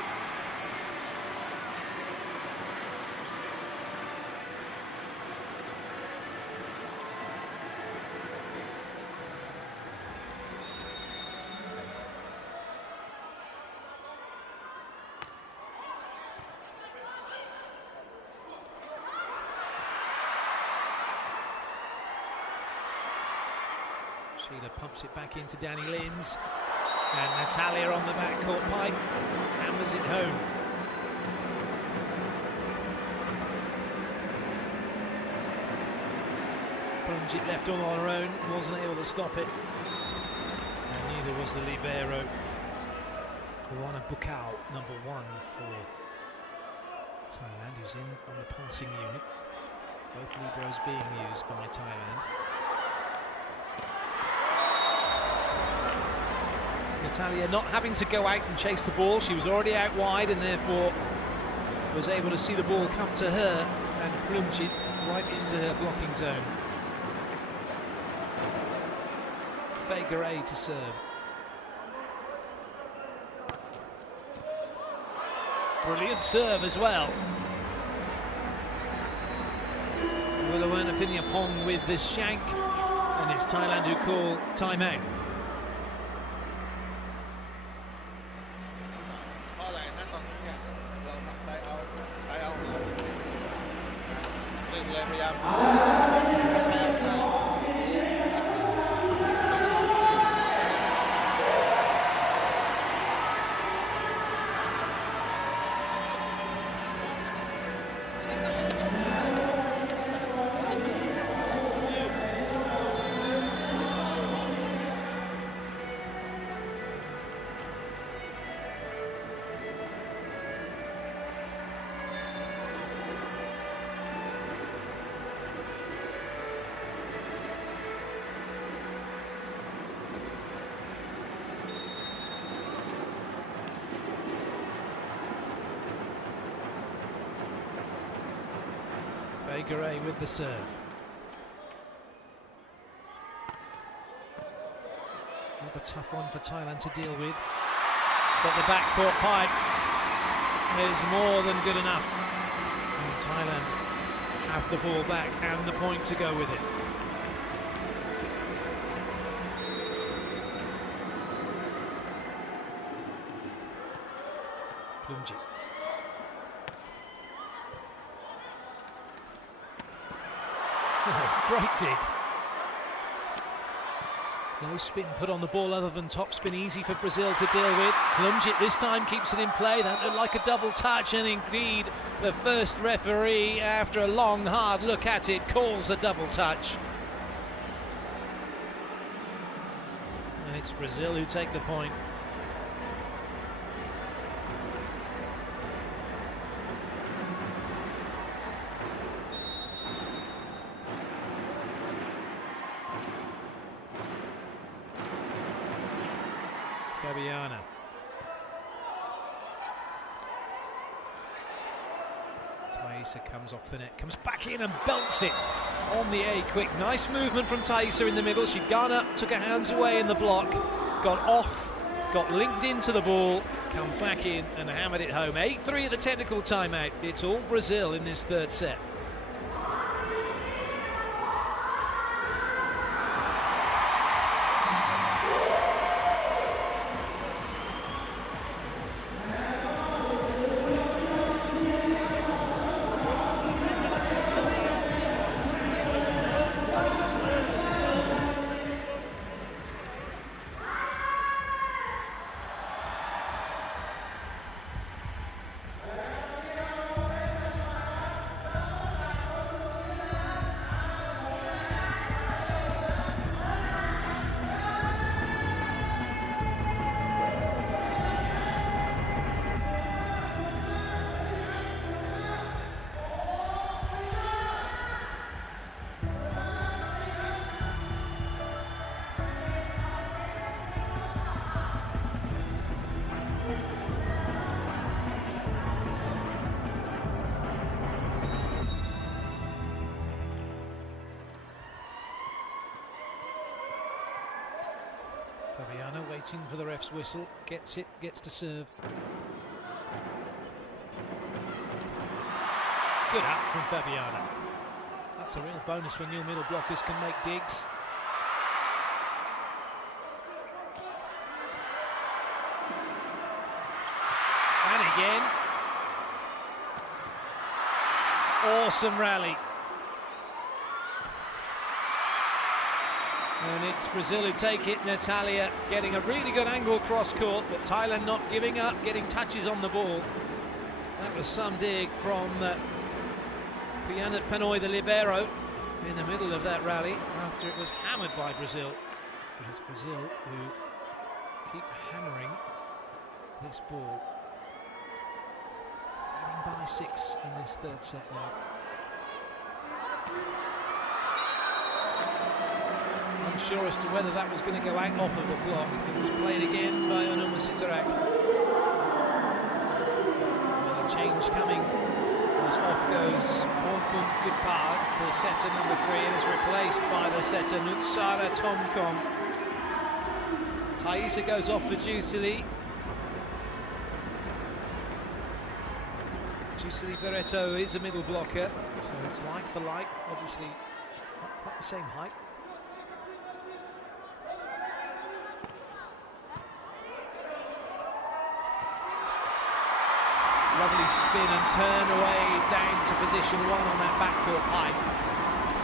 Sheila pumps it back into Danny Lins. And Natalia on the backcourt pipe hammers it home. Plunge it left all on her own, wasn't able to stop it. And neither was the libero. Kawana Bukau, number one for Thailand, who's in on the passing unit. Both liberos being used by Thailand. Natalia not having to go out and chase the ball, she was already out wide and therefore was able to see the ball come to her and plunge it right into her blocking zone. Fegere to serve. Brilliant serve as well. Wilawana Pinapong with the shank, and it's Thailand who call timeout. Fegere with the serve. Another tough one for Thailand to deal with. But the backcourt pipe is more than good enough. And Thailand have the ball back and the point to go with it. Plunge it. Great dig. No spin put on the ball other than top spin, easy for Brazil to deal with. Plunge it this time, keeps it in play. That looked like a double touch, and indeed the first referee, after a long hard look at it, calls a double touch. And it's Brazil who take the point. Fabiana. Thaisa comes off the net, comes back in and belts it on the A quick. Nice movement from Thaisa in the middle. She'd gone up, took her hands away in the block, got off, got linked into the ball, come back in and hammered it home. 8-3 at the technical timeout. It's all Brazil in this third set. Fabiana waiting for the ref's whistle, gets it, gets to serve. Good up from Fabiana. That's a real bonus when your middle blockers can make digs. And again. Awesome rally. And it's Brazil who take it. Natalia getting a really good angle cross court, but Thailand not giving up, getting touches on the ball. That was some dig from Pianat Panoy, the libero, in the middle of that rally after it was hammered by Brazil. But it's Brazil who keep hammering this ball. Leading by 6 in this third set now. Unsure as to whether that was going to go out off of the block. It was played again by Onuma Sitarak. Well, a change coming as off goes Morgan Goodpard, the setter number 3, and is replaced by the setter Nutsara Tomkom. Thaisa goes off for Jusili. Jusili Barreto is a middle blocker, so it's like for like, obviously not quite the same height. Lovely spin and turn away down to position 1 on that backcourt pipe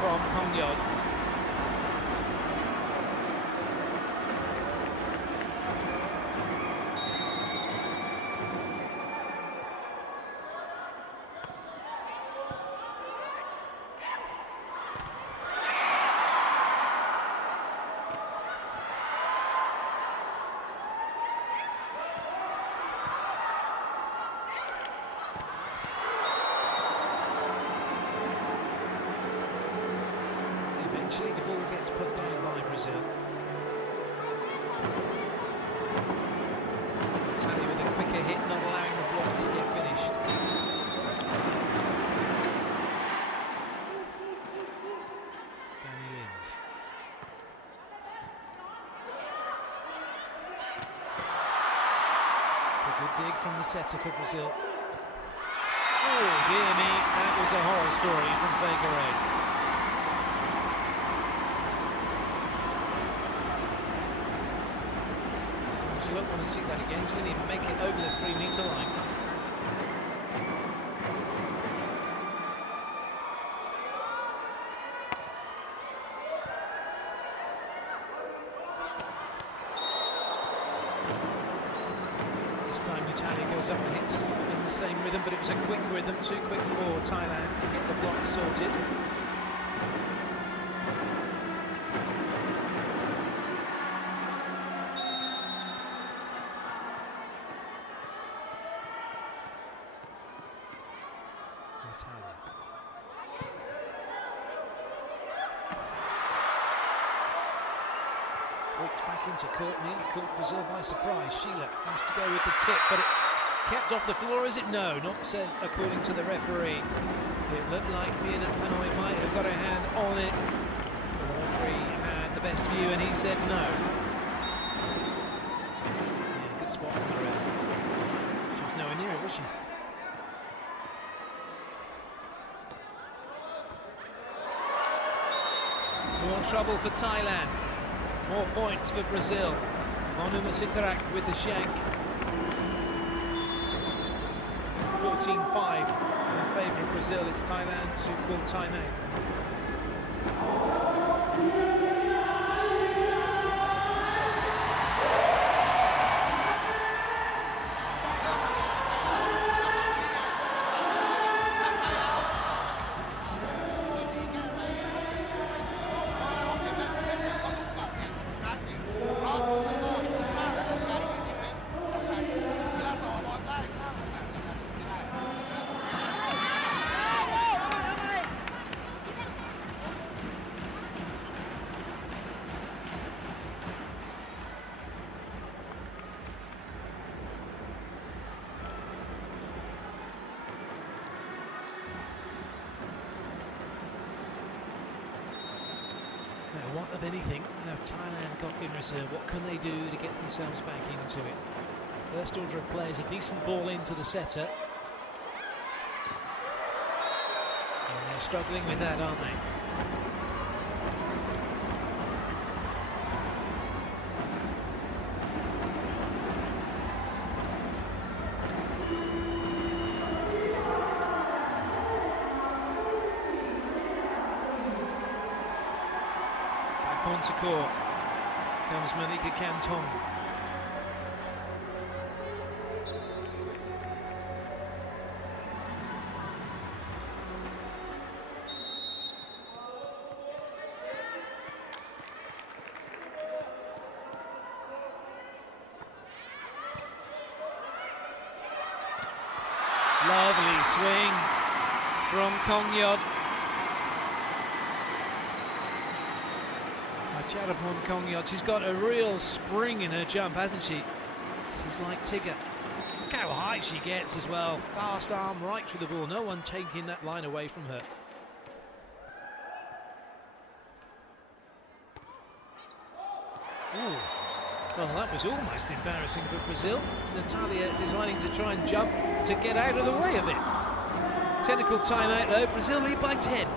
from Kongyod. Eventually the ball gets put down by Brazil. Italy with a quicker hit, not allowing the block to get finished. Danny Lins. A good dig from the setter for Brazil. Oh dear me, that was a horror story from Figueiredo. You don't want to see that again. She didn't even make it over the 3-meter line. This time Italia goes up and hits in the same rhythm, but it was a quick rhythm, too quick for Thailand to get the block sorted. Italia. Walked back into court, nearly caught Brazil by surprise. Sheila has to go with the tip, but it's kept off the floor, is it? No, not said according to the referee. It looked like being a penalty might have got a hand on it. The referee had the best view and he said no. Yeah, good spot from the ref. She was nowhere near it, was she? More trouble for Thailand. More points for Brazil. Monuma Sitarak with the shank. 14-5 in favour of Brazil. It's Thailand to call timeout. What of anything have Thailand got in reserve? What can they do to get themselves back into it? First order of play is a decent ball into the setter. And they're struggling with that, aren't they? Onto court comes Malika Canton. Lovely swing from Kongyod. Charapon Kongyod, she's got a real spring in her jump, hasn't she? She's like Tigger. Look how high she gets as well. Fast arm right through the ball. No one taking that line away from her. Ooh. Well, that was almost embarrassing for Brazil. Natalia deciding to try and jump to get out of the way of it. Technical timeout though. Brazil lead by 10.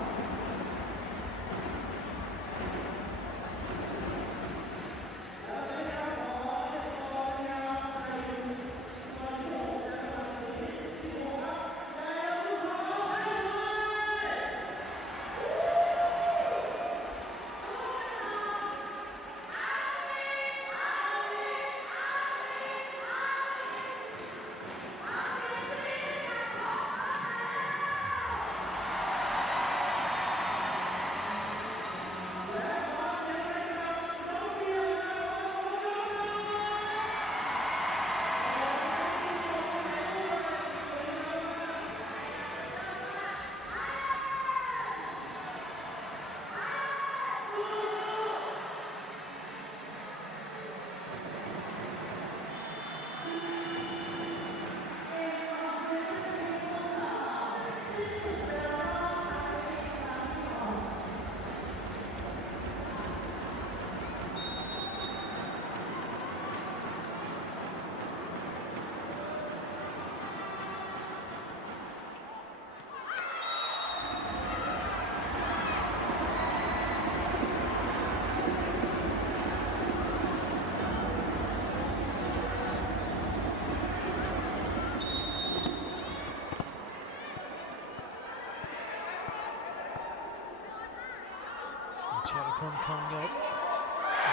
Charapon Kongyod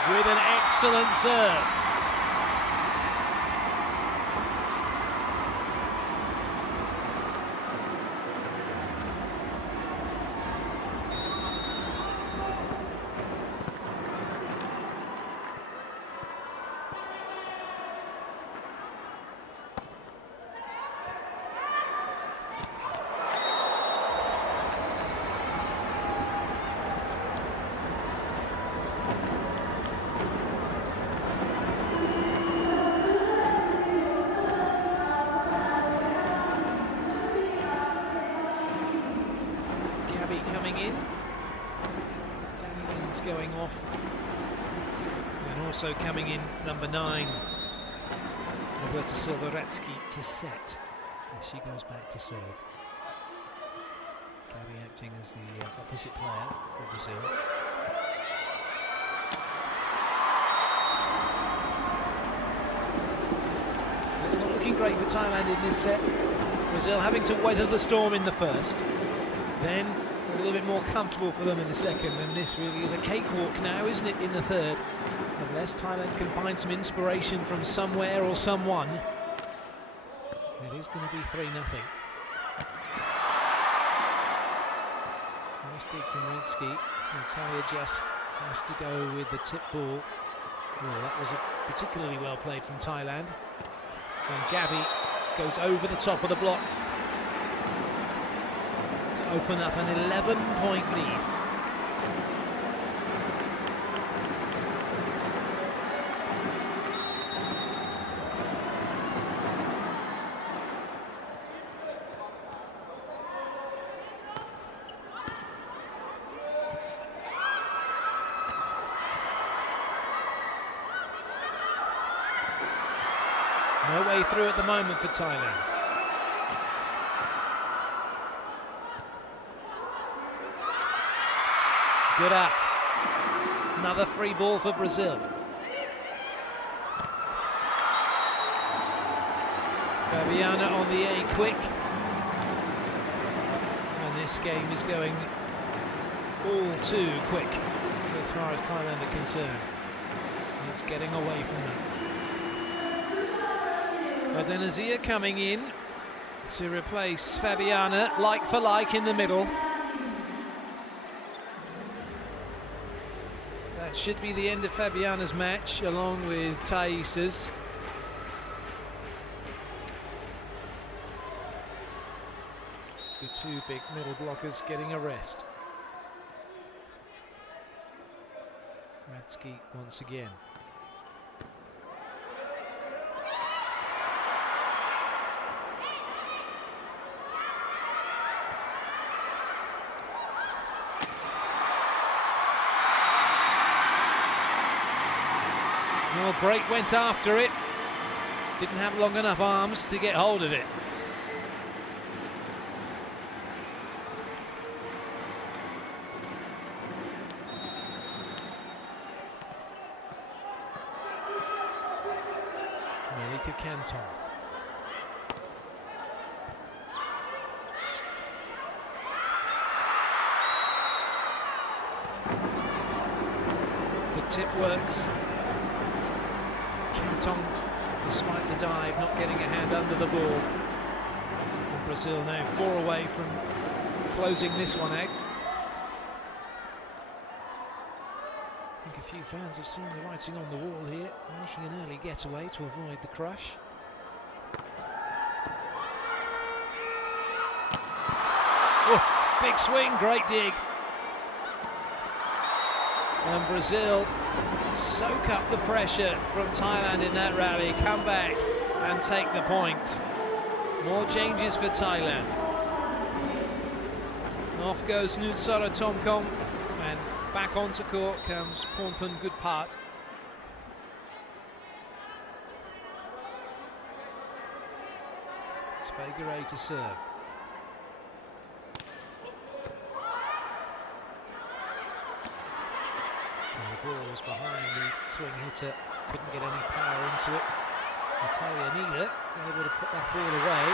with an excellent serve. going off. And also coming in, number 9, Roberta Silveretsky to set. As she goes back to serve. Gabby acting as the opposite player for Brazil. It's not looking great for Thailand in this set. Brazil having to weather the storm in the first, then a little bit more comfortable for them in the second, and this really is a cakewalk now, isn't it, in the third? Unless Thailand can find some inspiration from somewhere or someone, it is going to be 3-0. Nice dig from Retsky. Natalia just has to go with the tip ball. Oh, that was particularly well played from Thailand. And Gabby goes over the top of the block to open up an 11-point lead. No way through at the moment for Thailand. Good up. Another free ball for Brazil. Fabiana on the A quick. And this game is going all too quick as far as Thailand are concerned. It's getting away from them. But then Azia coming in to replace Fabiana, like for like in the middle. That should be the end of Fabiana's match, along with Thais's. The two big middle blockers getting a rest. Retsky once again. Well, Break went after it. Didn't have long enough arms to get hold of it. Melika Canton. The tip works. Canton, despite the dive, not getting a hand under the ball. And Brazil now 4 away from closing this one out. I think a few fans have seen the writing on the wall here, making an early getaway to avoid the crush. Oh, big swing, great dig. And Brazil soak up the pressure from Thailand in that rally, come back and take the point. More changes for Thailand. Off goes Nutsara Tomkom, and back onto court comes Pornpun Goodpart. Svagare to serve. The ball was behind the swing hitter, couldn't get any power into it. Natalia neither, able to put that ball away.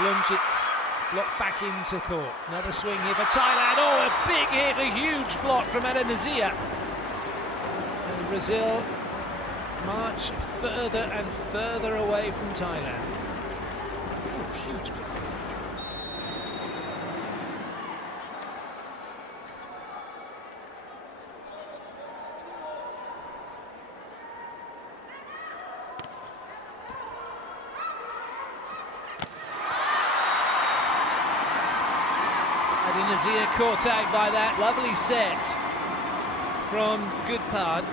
Plumjit's blocked back into court. Another swing here for Thailand. Oh, a big hit, a huge block from Adanazia. And Brazil march further and further away from Thailand. Oh, huge block. Nazir caught out by that lovely set from Goodpart.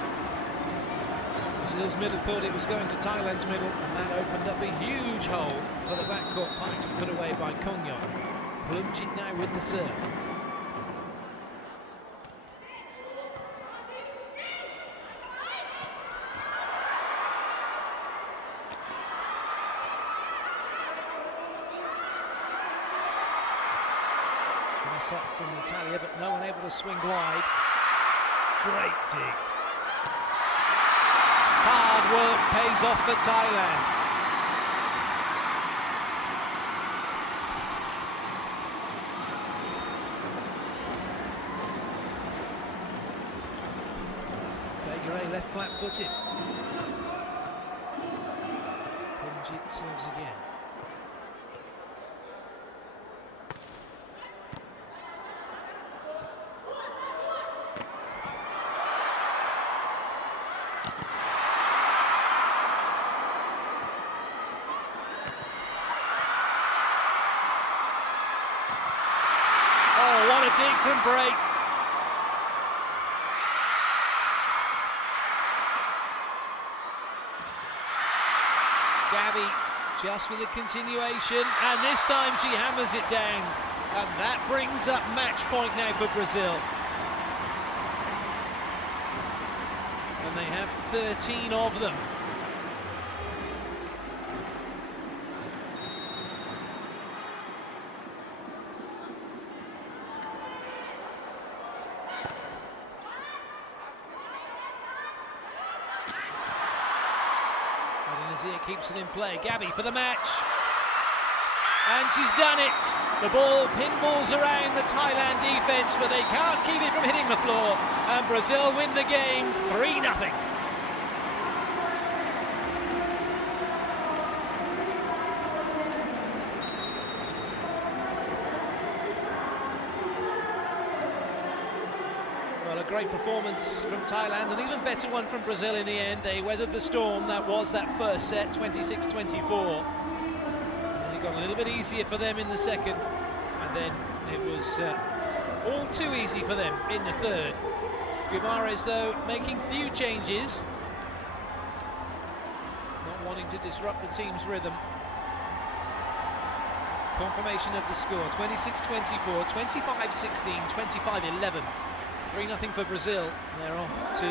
Brazil's middle thought it was going to Thailand's middle, and that opened up a huge hole for the backcourt pike to put away by Kongyot. Plumjit now with the serve. Pass up from Natalia, but no one able to swing wide. Great dig. Hard work pays off for Thailand. Flegare left flat-footed. Punjit serves again. Oh, what a dig from Prix. Gabby just with a continuation, and this time she hammers it down, and that brings up match point now for Brazil. And they have 13 of them. Nazir keeps it in play. Gabby for the match. And she's done it. The ball pinballs around the Thailand defence, but they can't keep it from hitting the floor. And Brazil win the game 3-0. Well, a great performance from Thailand, an even better one from Brazil in the end. They weathered the storm. That was that first set, 26-24. And it got a little bit easier for them in the second, and then it was all too easy for them in the third. Guimarães, though, making few changes, not wanting to disrupt the team's rhythm. Confirmation of the score, 26-24, 25-16, 25-11. 3-0 for Brazil. They're off to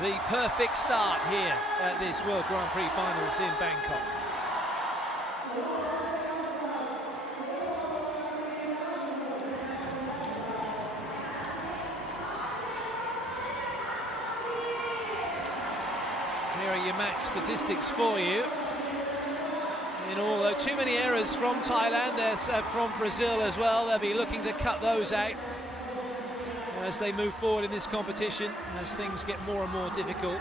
the perfect start here at this World Grand Prix Finals in Bangkok. Here are your match statistics for you. In all, though, too many errors from Thailand. There's from Brazil as well. They'll be looking to cut those out as they move forward in this competition, as things get more and more difficult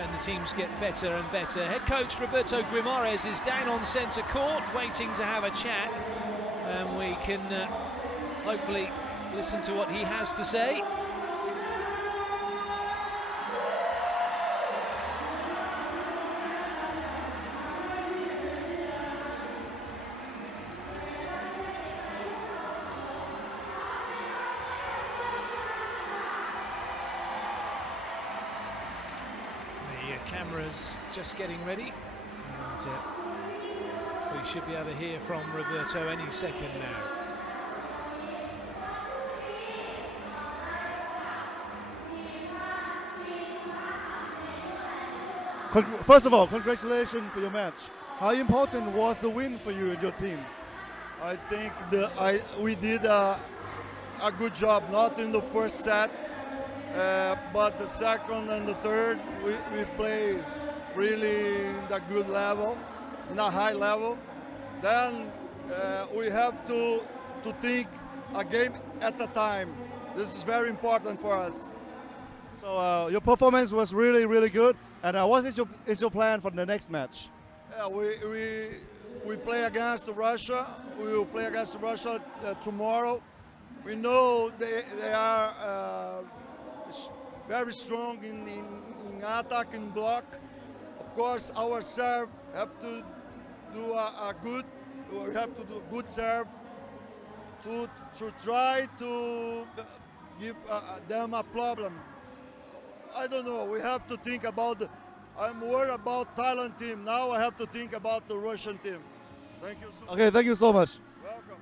and the teams get better and better. Head coach Roberto Guimarães is down on centre court waiting to have a chat, and we can hopefully listen to what he has to say. Cameras just getting ready, and we should be able to hear from Roberto any second now. First of all, congratulations for your match. How important was the win for you and your team? I think we did a good job, not in the first set, but the second and the third, we play really in a good level, in a high level. Then we have to think a game at a time. This is very important for us. So your performance was really, really good. And what is your plan for the next match? Yeah, we play against Russia. We will play against Russia tomorrow. We know they are very strong in attack and block. Of course, our serve have to do we have to do good serve to try to give them a problem. I don't know. We have to think about. I'm worried about Thailand team. Now I have to think about the Russian team. Thank you so much. Okay, thank you so much. Welcome.